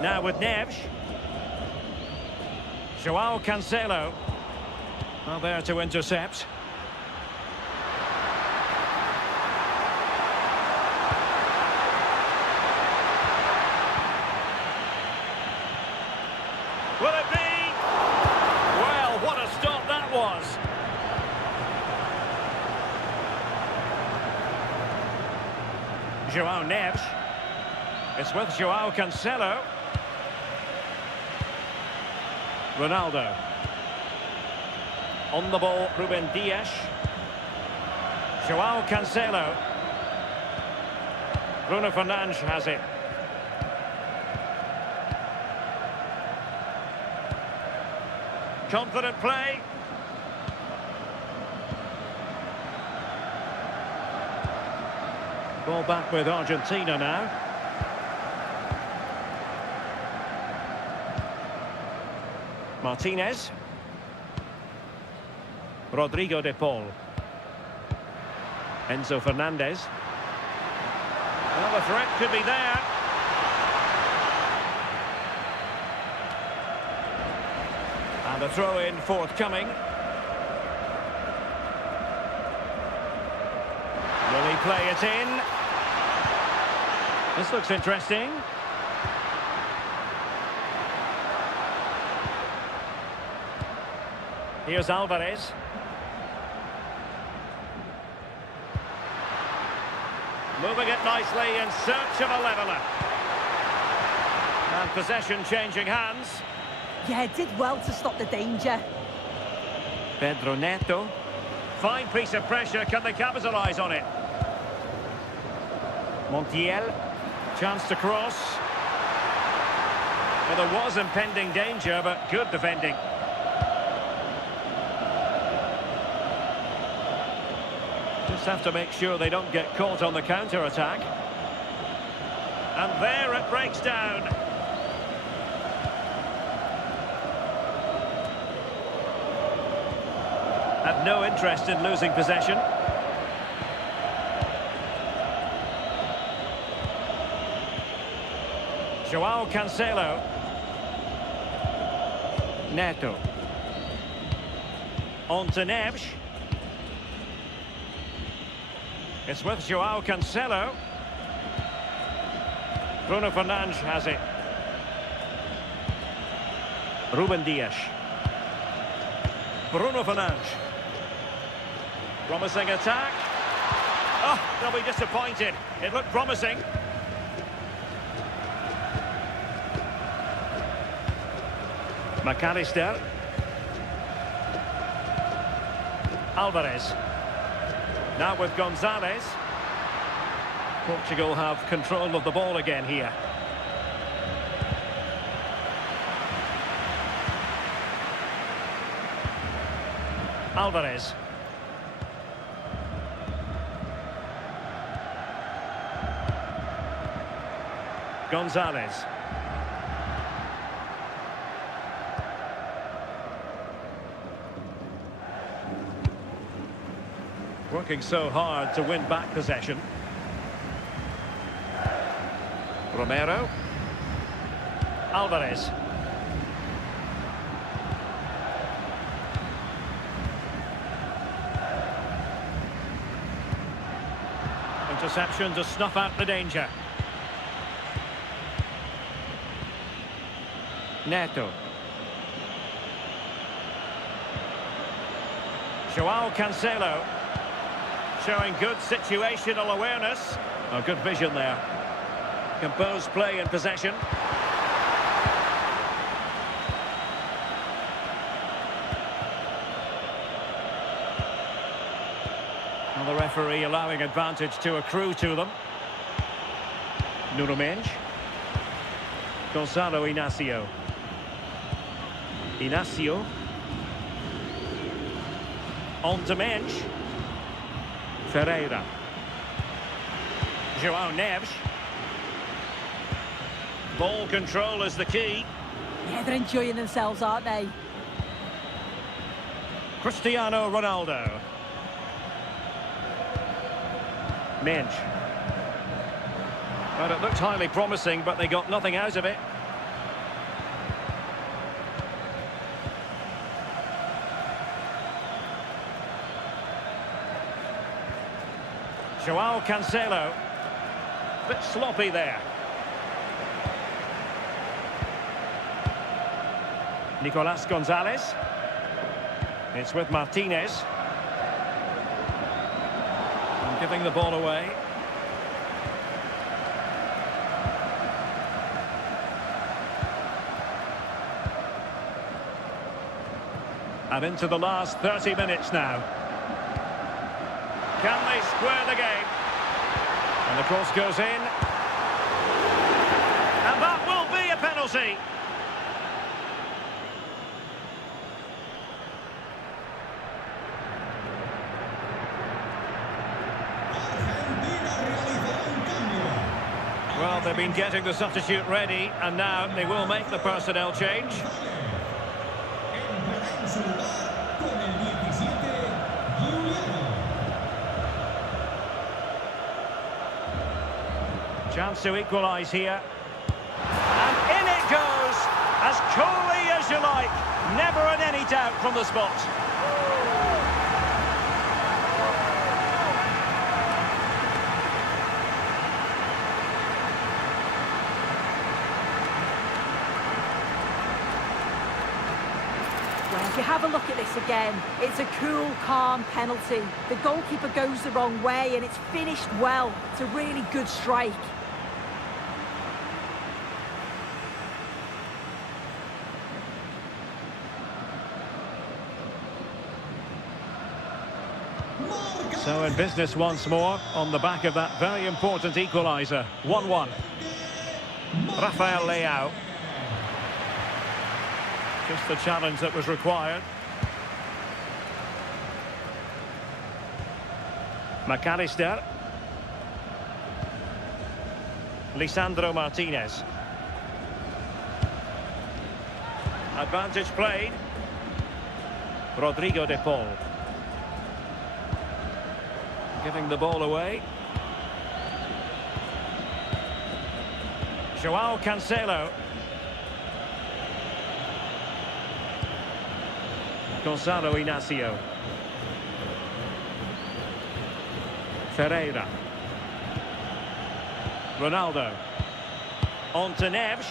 Now with Neves. Joao Cancelo. Well, there to intercept. Will it be? Well, what a stop that was. Joao Neves. It's with Joao Cancelo. Ronaldo. On the ball, Ruben Dias. Joao Cancelo. Bruno Fernandes has it. Confident play. Ball back with Argentina now. Martinez. Rodrigo de Paul. Enzo Fernandez. Well, the threat could be there. And the throw-in forthcoming. Will he play it in? This looks interesting. Here's Alvarez. Moving it nicely in search of a leveller. And possession changing hands. Yeah, did well to stop the danger. Pedro Neto. Fine piece of pressure. Can they capitalise on it? Montiel. Chance to cross. Well, there was impending danger, but good defending. Just have to make sure they don't get caught on the counter-attack. And there it breaks down. Have no interest in losing possession. Joao Cancelo. Neto. On to Neves. It's with Joao Cancelo. Bruno Fernandes has it. Ruben Dias. Bruno Fernandes. Promising attack. Oh, they'll be disappointed. It looked promising. McAllister. Alvarez. Now with Gonzalez. Portugal have control of the ball again here. Alvarez. Gonzalez. Working so hard to win back possession. Romero. Alvarez. Interception to snuff out the danger. Neto. Joao Cancelo. Showing good situational awareness. Oh, good vision there. Composed play in possession. the referee allowing advantage to accrue to them. Nuno Mendes. Gonzalo Inacio. Inacio. On to Mendes. Ferreira. João Neves. Ball control is the key. Yeah, they're enjoying themselves, aren't they? Cristiano Ronaldo. Mendes. Well, it looked highly promising, but they got nothing out of it. João Cancelo. Bit sloppy there. Nicolas Gonzalez. It's with Martinez. And giving the ball away. And into the last 30 minutes now. Can they square the game? And the cross goes in. And that will be a penalty. Well, they've been getting the substitute ready, and now they will make the personnel change. Chance to equalise here. And in it goes, as coolly as you like. Never in any doubt from the spot. Well, if you have a look at this again, it's a cool, calm penalty. The goalkeeper goes the wrong way and it's finished well. It's a really good strike. So in business once more, on the back of that very important equaliser. 1-1. Rafael Leao. Just the challenge that was required. McAllister. Lisandro Martinez. Advantage played. Rodrigo de Paul. Giving the ball away. João Cancelo. Gonzalo Inacio. Ferreira. Ronaldo. On to Neves.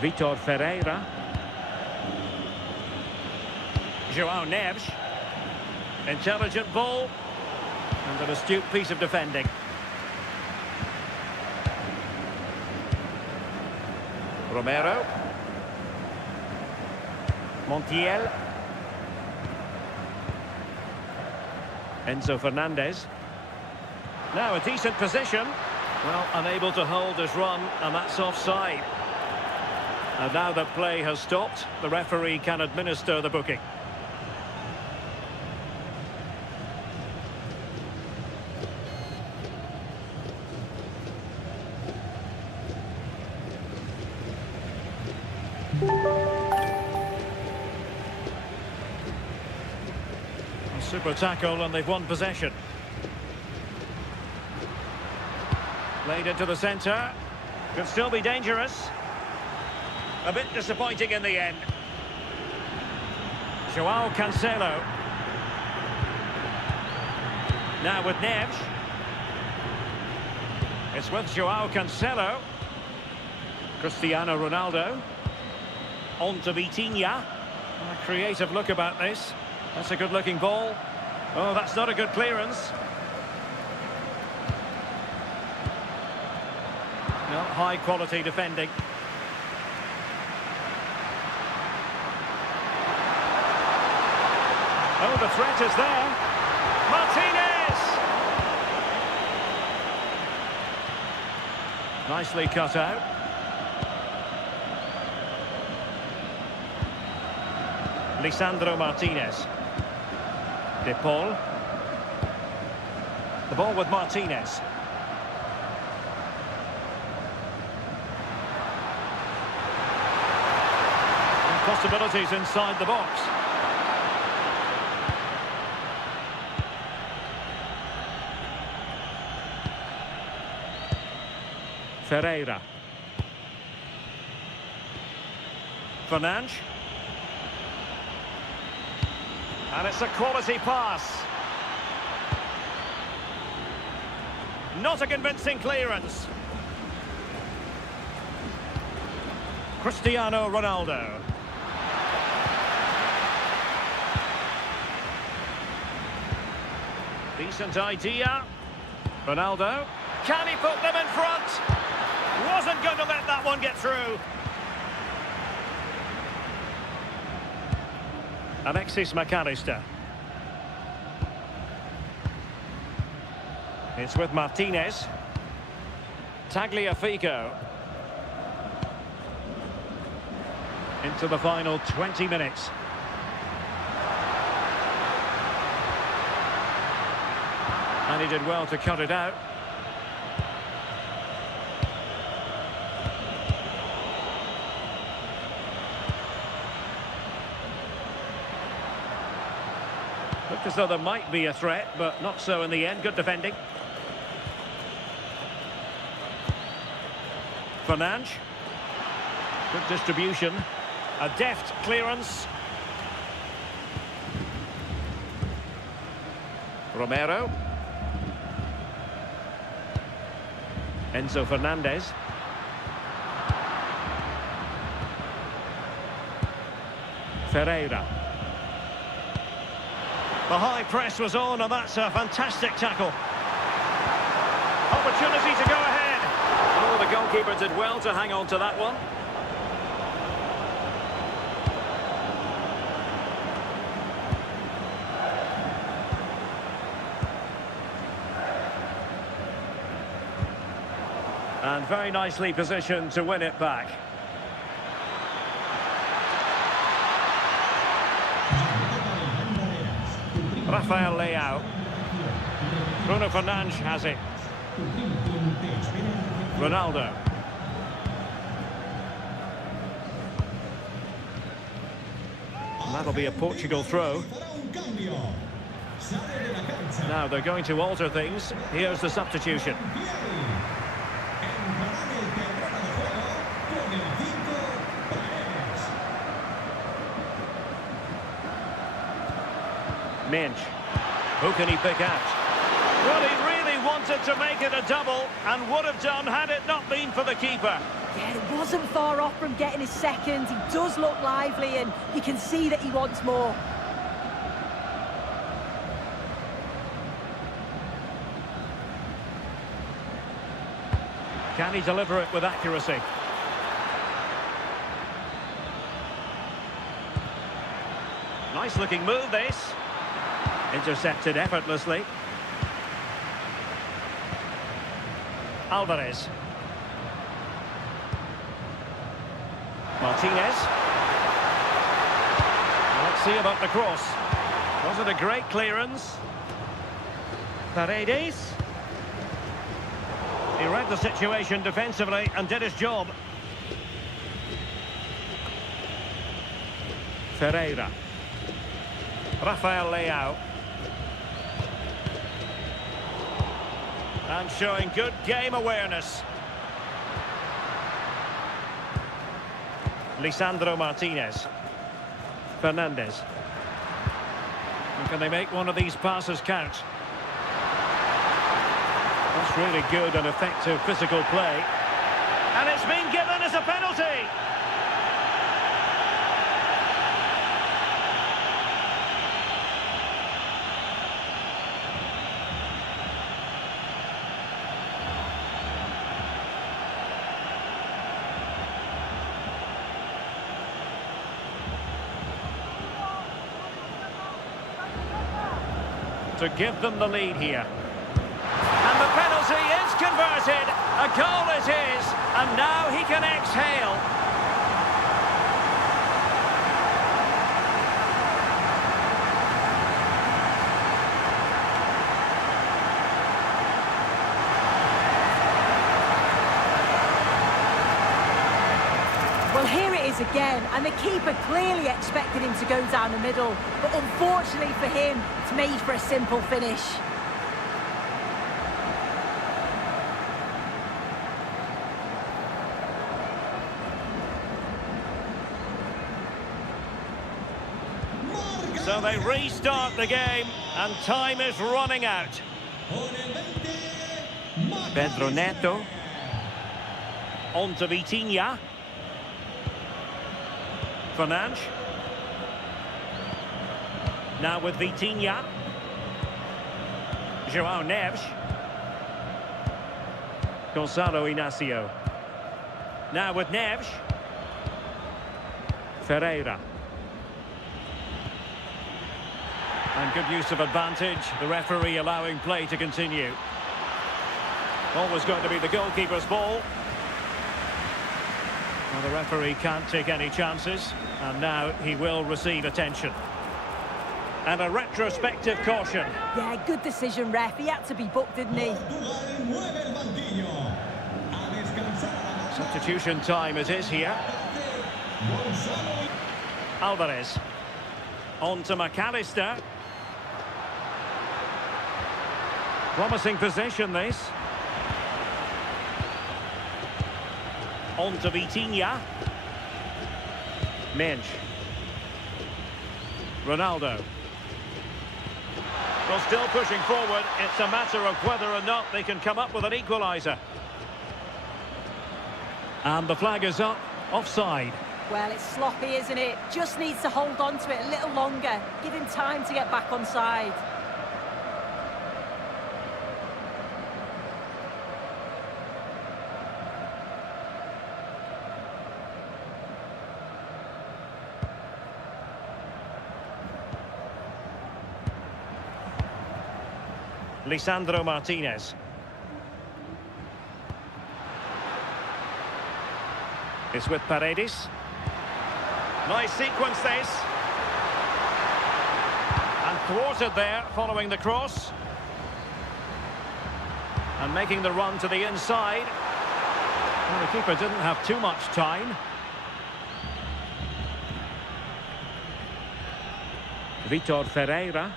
Vitor Ferreira. João Neves. Intelligent ball. And an astute piece of defending. Romero. Montiel. Enzo Fernandez. Now a decent position. Well, unable to hold his run, and that's offside. And now that play has stopped, the referee can administer the booking. Super tackle, and they've won possession. Played into the centre. Could still be dangerous. A bit disappointing in the end. João Cancelo. Now with Neves. It's with João Cancelo. Cristiano Ronaldo. On to Vitinha. A creative look about this. That's a good-looking ball. Oh, that's not a good clearance. No, high-quality defending. Oh, the threat is there. Nicely cut out. Lisandro Martinez. De Paul. The ball with Martinez. And possibilities inside the box. Ferreira. Fernandes. And it's a quality pass. Not a convincing clearance. Cristiano Ronaldo. Decent idea. Ronaldo. Can he put them in front? Wasn't going to let that one get through. Alexis McAllister. It's with Martinez. Tagliafico. Into the final 20 minutes. And he did well to cut it out. Looked as though there might be a threat, but not so in the end. Good defending. Fernandes. Good distribution. A deft clearance. Romero. Enzo Fernandez. Ferreira. The high press was on, and that's a fantastic tackle. Opportunity to go ahead. Oh, the goalkeeper did well to hang on to that one. And very nicely positioned to win it back. Rafael Leao. Bruno Fernandes has it. Ronaldo. And that'll be a Portugal throw. Now they're going to alter things. Here's the substitution. Minch. Who can he pick out? Well, he really wanted to make it a double and would have done had it not been for the keeper. Yeah, it wasn't far off from getting his second. He does look lively and you can see that he wants more. Can he deliver it with accuracy? Nice looking move, this. Intercepted effortlessly. Alvarez. Martinez. Let's see about the cross. Was it a great clearance? Paredes. He read the situation defensively and did his job. Ferreira. Rafael Leao. And showing good game awareness. Lisandro Martinez. Fernandez. And can they make one of these passes count? That's really good and effective physical play. And it's been given as a penalty. To give them the lead here. And the penalty is converted. A goal it is, and now he can exhale. Well, here it is again, and the keeper clearly expected him to go down the middle, but unfortunately for him, it's made for a simple finish. So they restart the game, and time is running out. Pedro Neto. On to Vitinha. Fernandes. Now with Vitinha. João Neves. Gonçalo Inácio. Now with Neves. Ferreira. And good use of advantage. The referee allowing play to continue. Always going to be the goalkeeper's ball. Well, the referee can't take any chances. And now he will receive attention. And a retrospective caution. Yeah, good decision, ref. He had to be booked, didn't he? Substitution time it is here. Alvarez. On to McAllister. Promising possession, this. On to Vitinha. Mensch. Ronaldo. Well, still pushing forward. It's a matter of whether or not they can come up with an equaliser. And the flag is up. Offside. Well, it's sloppy, isn't it? Just needs to hold on to it a little longer. Give him time to get back on side. Lisandro Martinez. It's with Paredes. Nice sequence this. And thwarted there following the cross. And making the run to the inside. Well, the keeper didn't have too much time. Vitor Ferreira.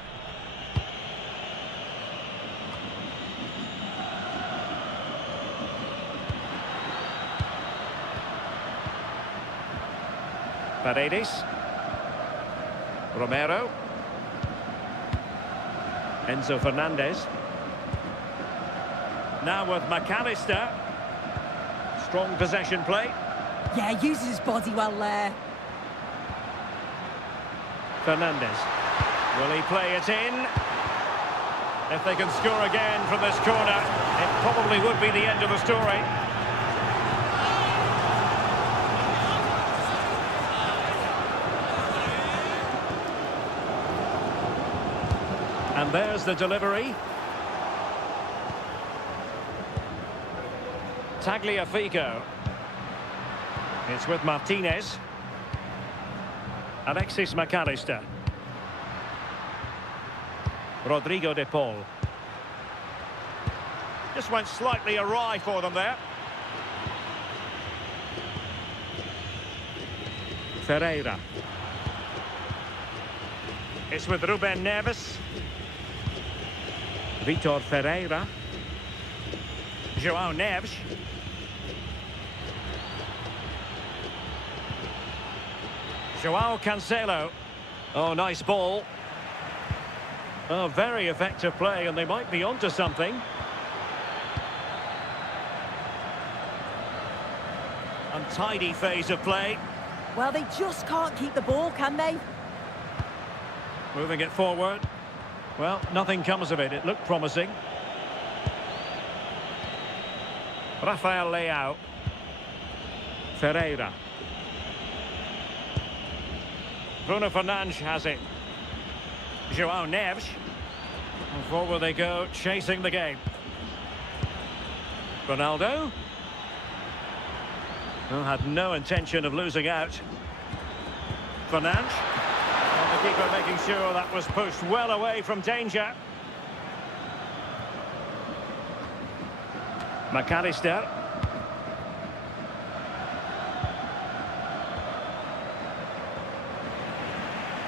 Paredes. Romero. Enzo Fernandez. Now with McAllister. Strong possession play. Yeah, uses his body well there. Fernandez. Will he play it in? If they can score again from this corner, it probably would be the end of the story. And there's the delivery. Tagliafico. It's with Martinez. Alexis McAllister. Rodrigo de Paul. Just went slightly awry for them there. Ferreira. It's with Ruben Neves. Vitor Ferreira. João Neves. João Cancelo. Oh, nice ball. Oh, very effective play, and they might be onto something. Untidy phase of play. Well, they just can't keep the ball, can they? Moving it forward. Well, nothing comes of it. It looked promising. Rafael Leao. Ferreira. Bruno Fernandes has it. João Neves. And forward they go, chasing the game. Ronaldo. Well, had no intention of losing out. Fernandes. And the keeper making sure that was pushed well away from danger. McAllister.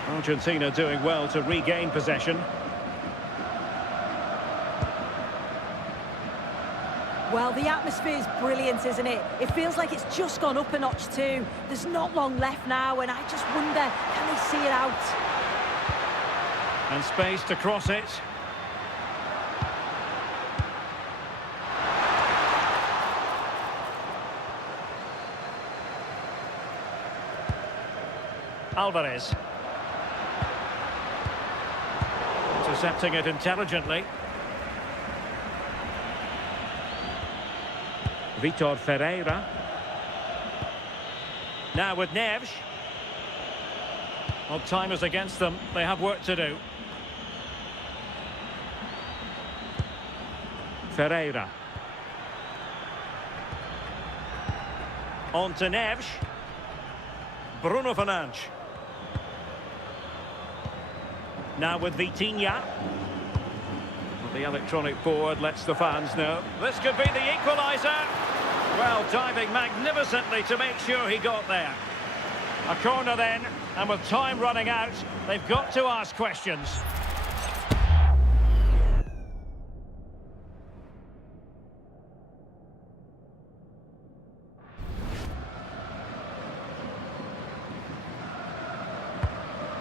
Argentina doing well to regain possession. Well, the atmosphere's brilliant, isn't it? It feels like it's just gone up a notch too. There's not long left now, and I just wonder, can they see it out? And space to cross it. Alvarez. Intercepting it intelligently. Vitor Ferreira. Now with Neves. Well, time is against them. They have work to do. Ferreira. On to Neves. Bruno Fernandes. Now with Vitinha. The electronic board lets the fans know. This could be the equaliser. Well, diving magnificently to make sure he got there. A corner then, and with time running out, they've got to ask questions.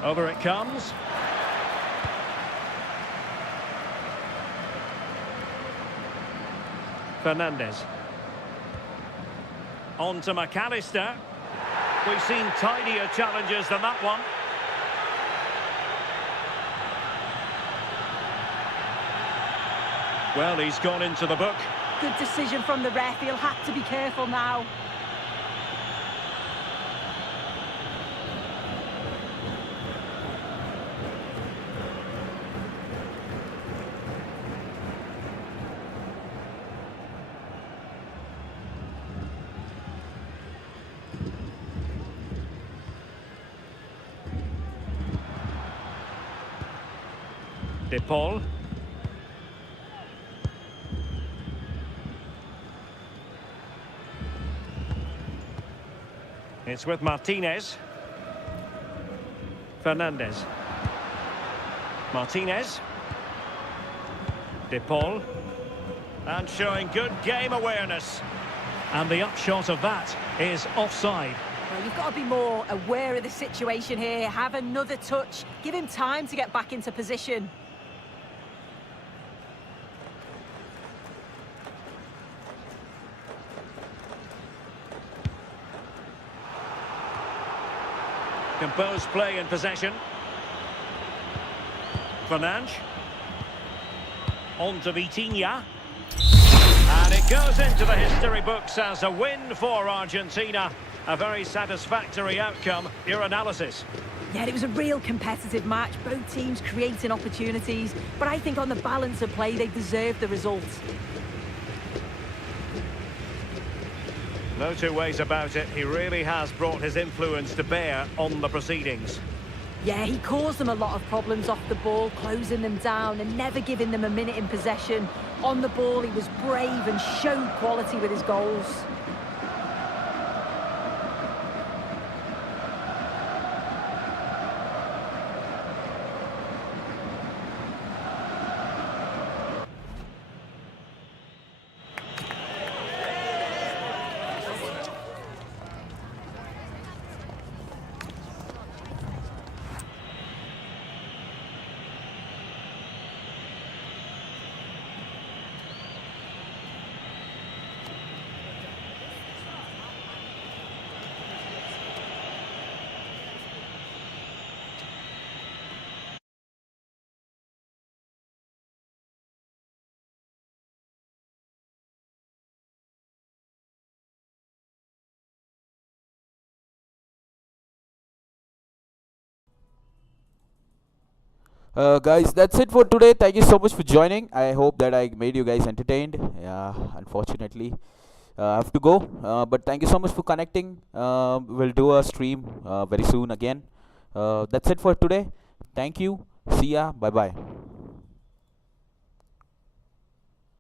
Over it comes. Fernandes. On to McAllister. We've seen tidier challenges than that one. Well, he's gone into the book. Good decision from the ref. He'll have to be careful now. De Paul. It's with Martinez. Fernandes. Martinez. De Paul. And showing good game awareness. And the upshot of that is offside. Well, you've got to be more aware of the situation here. Have another touch. Give him time to get back into position. Composed play in possession. Fernandes. On to Vitinha. And it goes into the history books as a win for Argentina. A very satisfactory outcome. Your analysis? Yeah, it was a real competitive match. Both teams creating opportunities. But I think on the balance of play, they deserved the result. No two ways about it. He really has brought his influence to bear on the proceedings. Yeah, he caused them a lot of problems off the ball, closing them down and never giving them a minute in possession. On the ball, he was brave and showed quality with his goals. Guys, that's it for today. Thank you so much for joining. I hope that I made you guys entertained. Unfortunately, I have to go. But thank you so much for connecting. We'll do a stream very soon again. That's it for today. Thank you. See ya. Bye bye.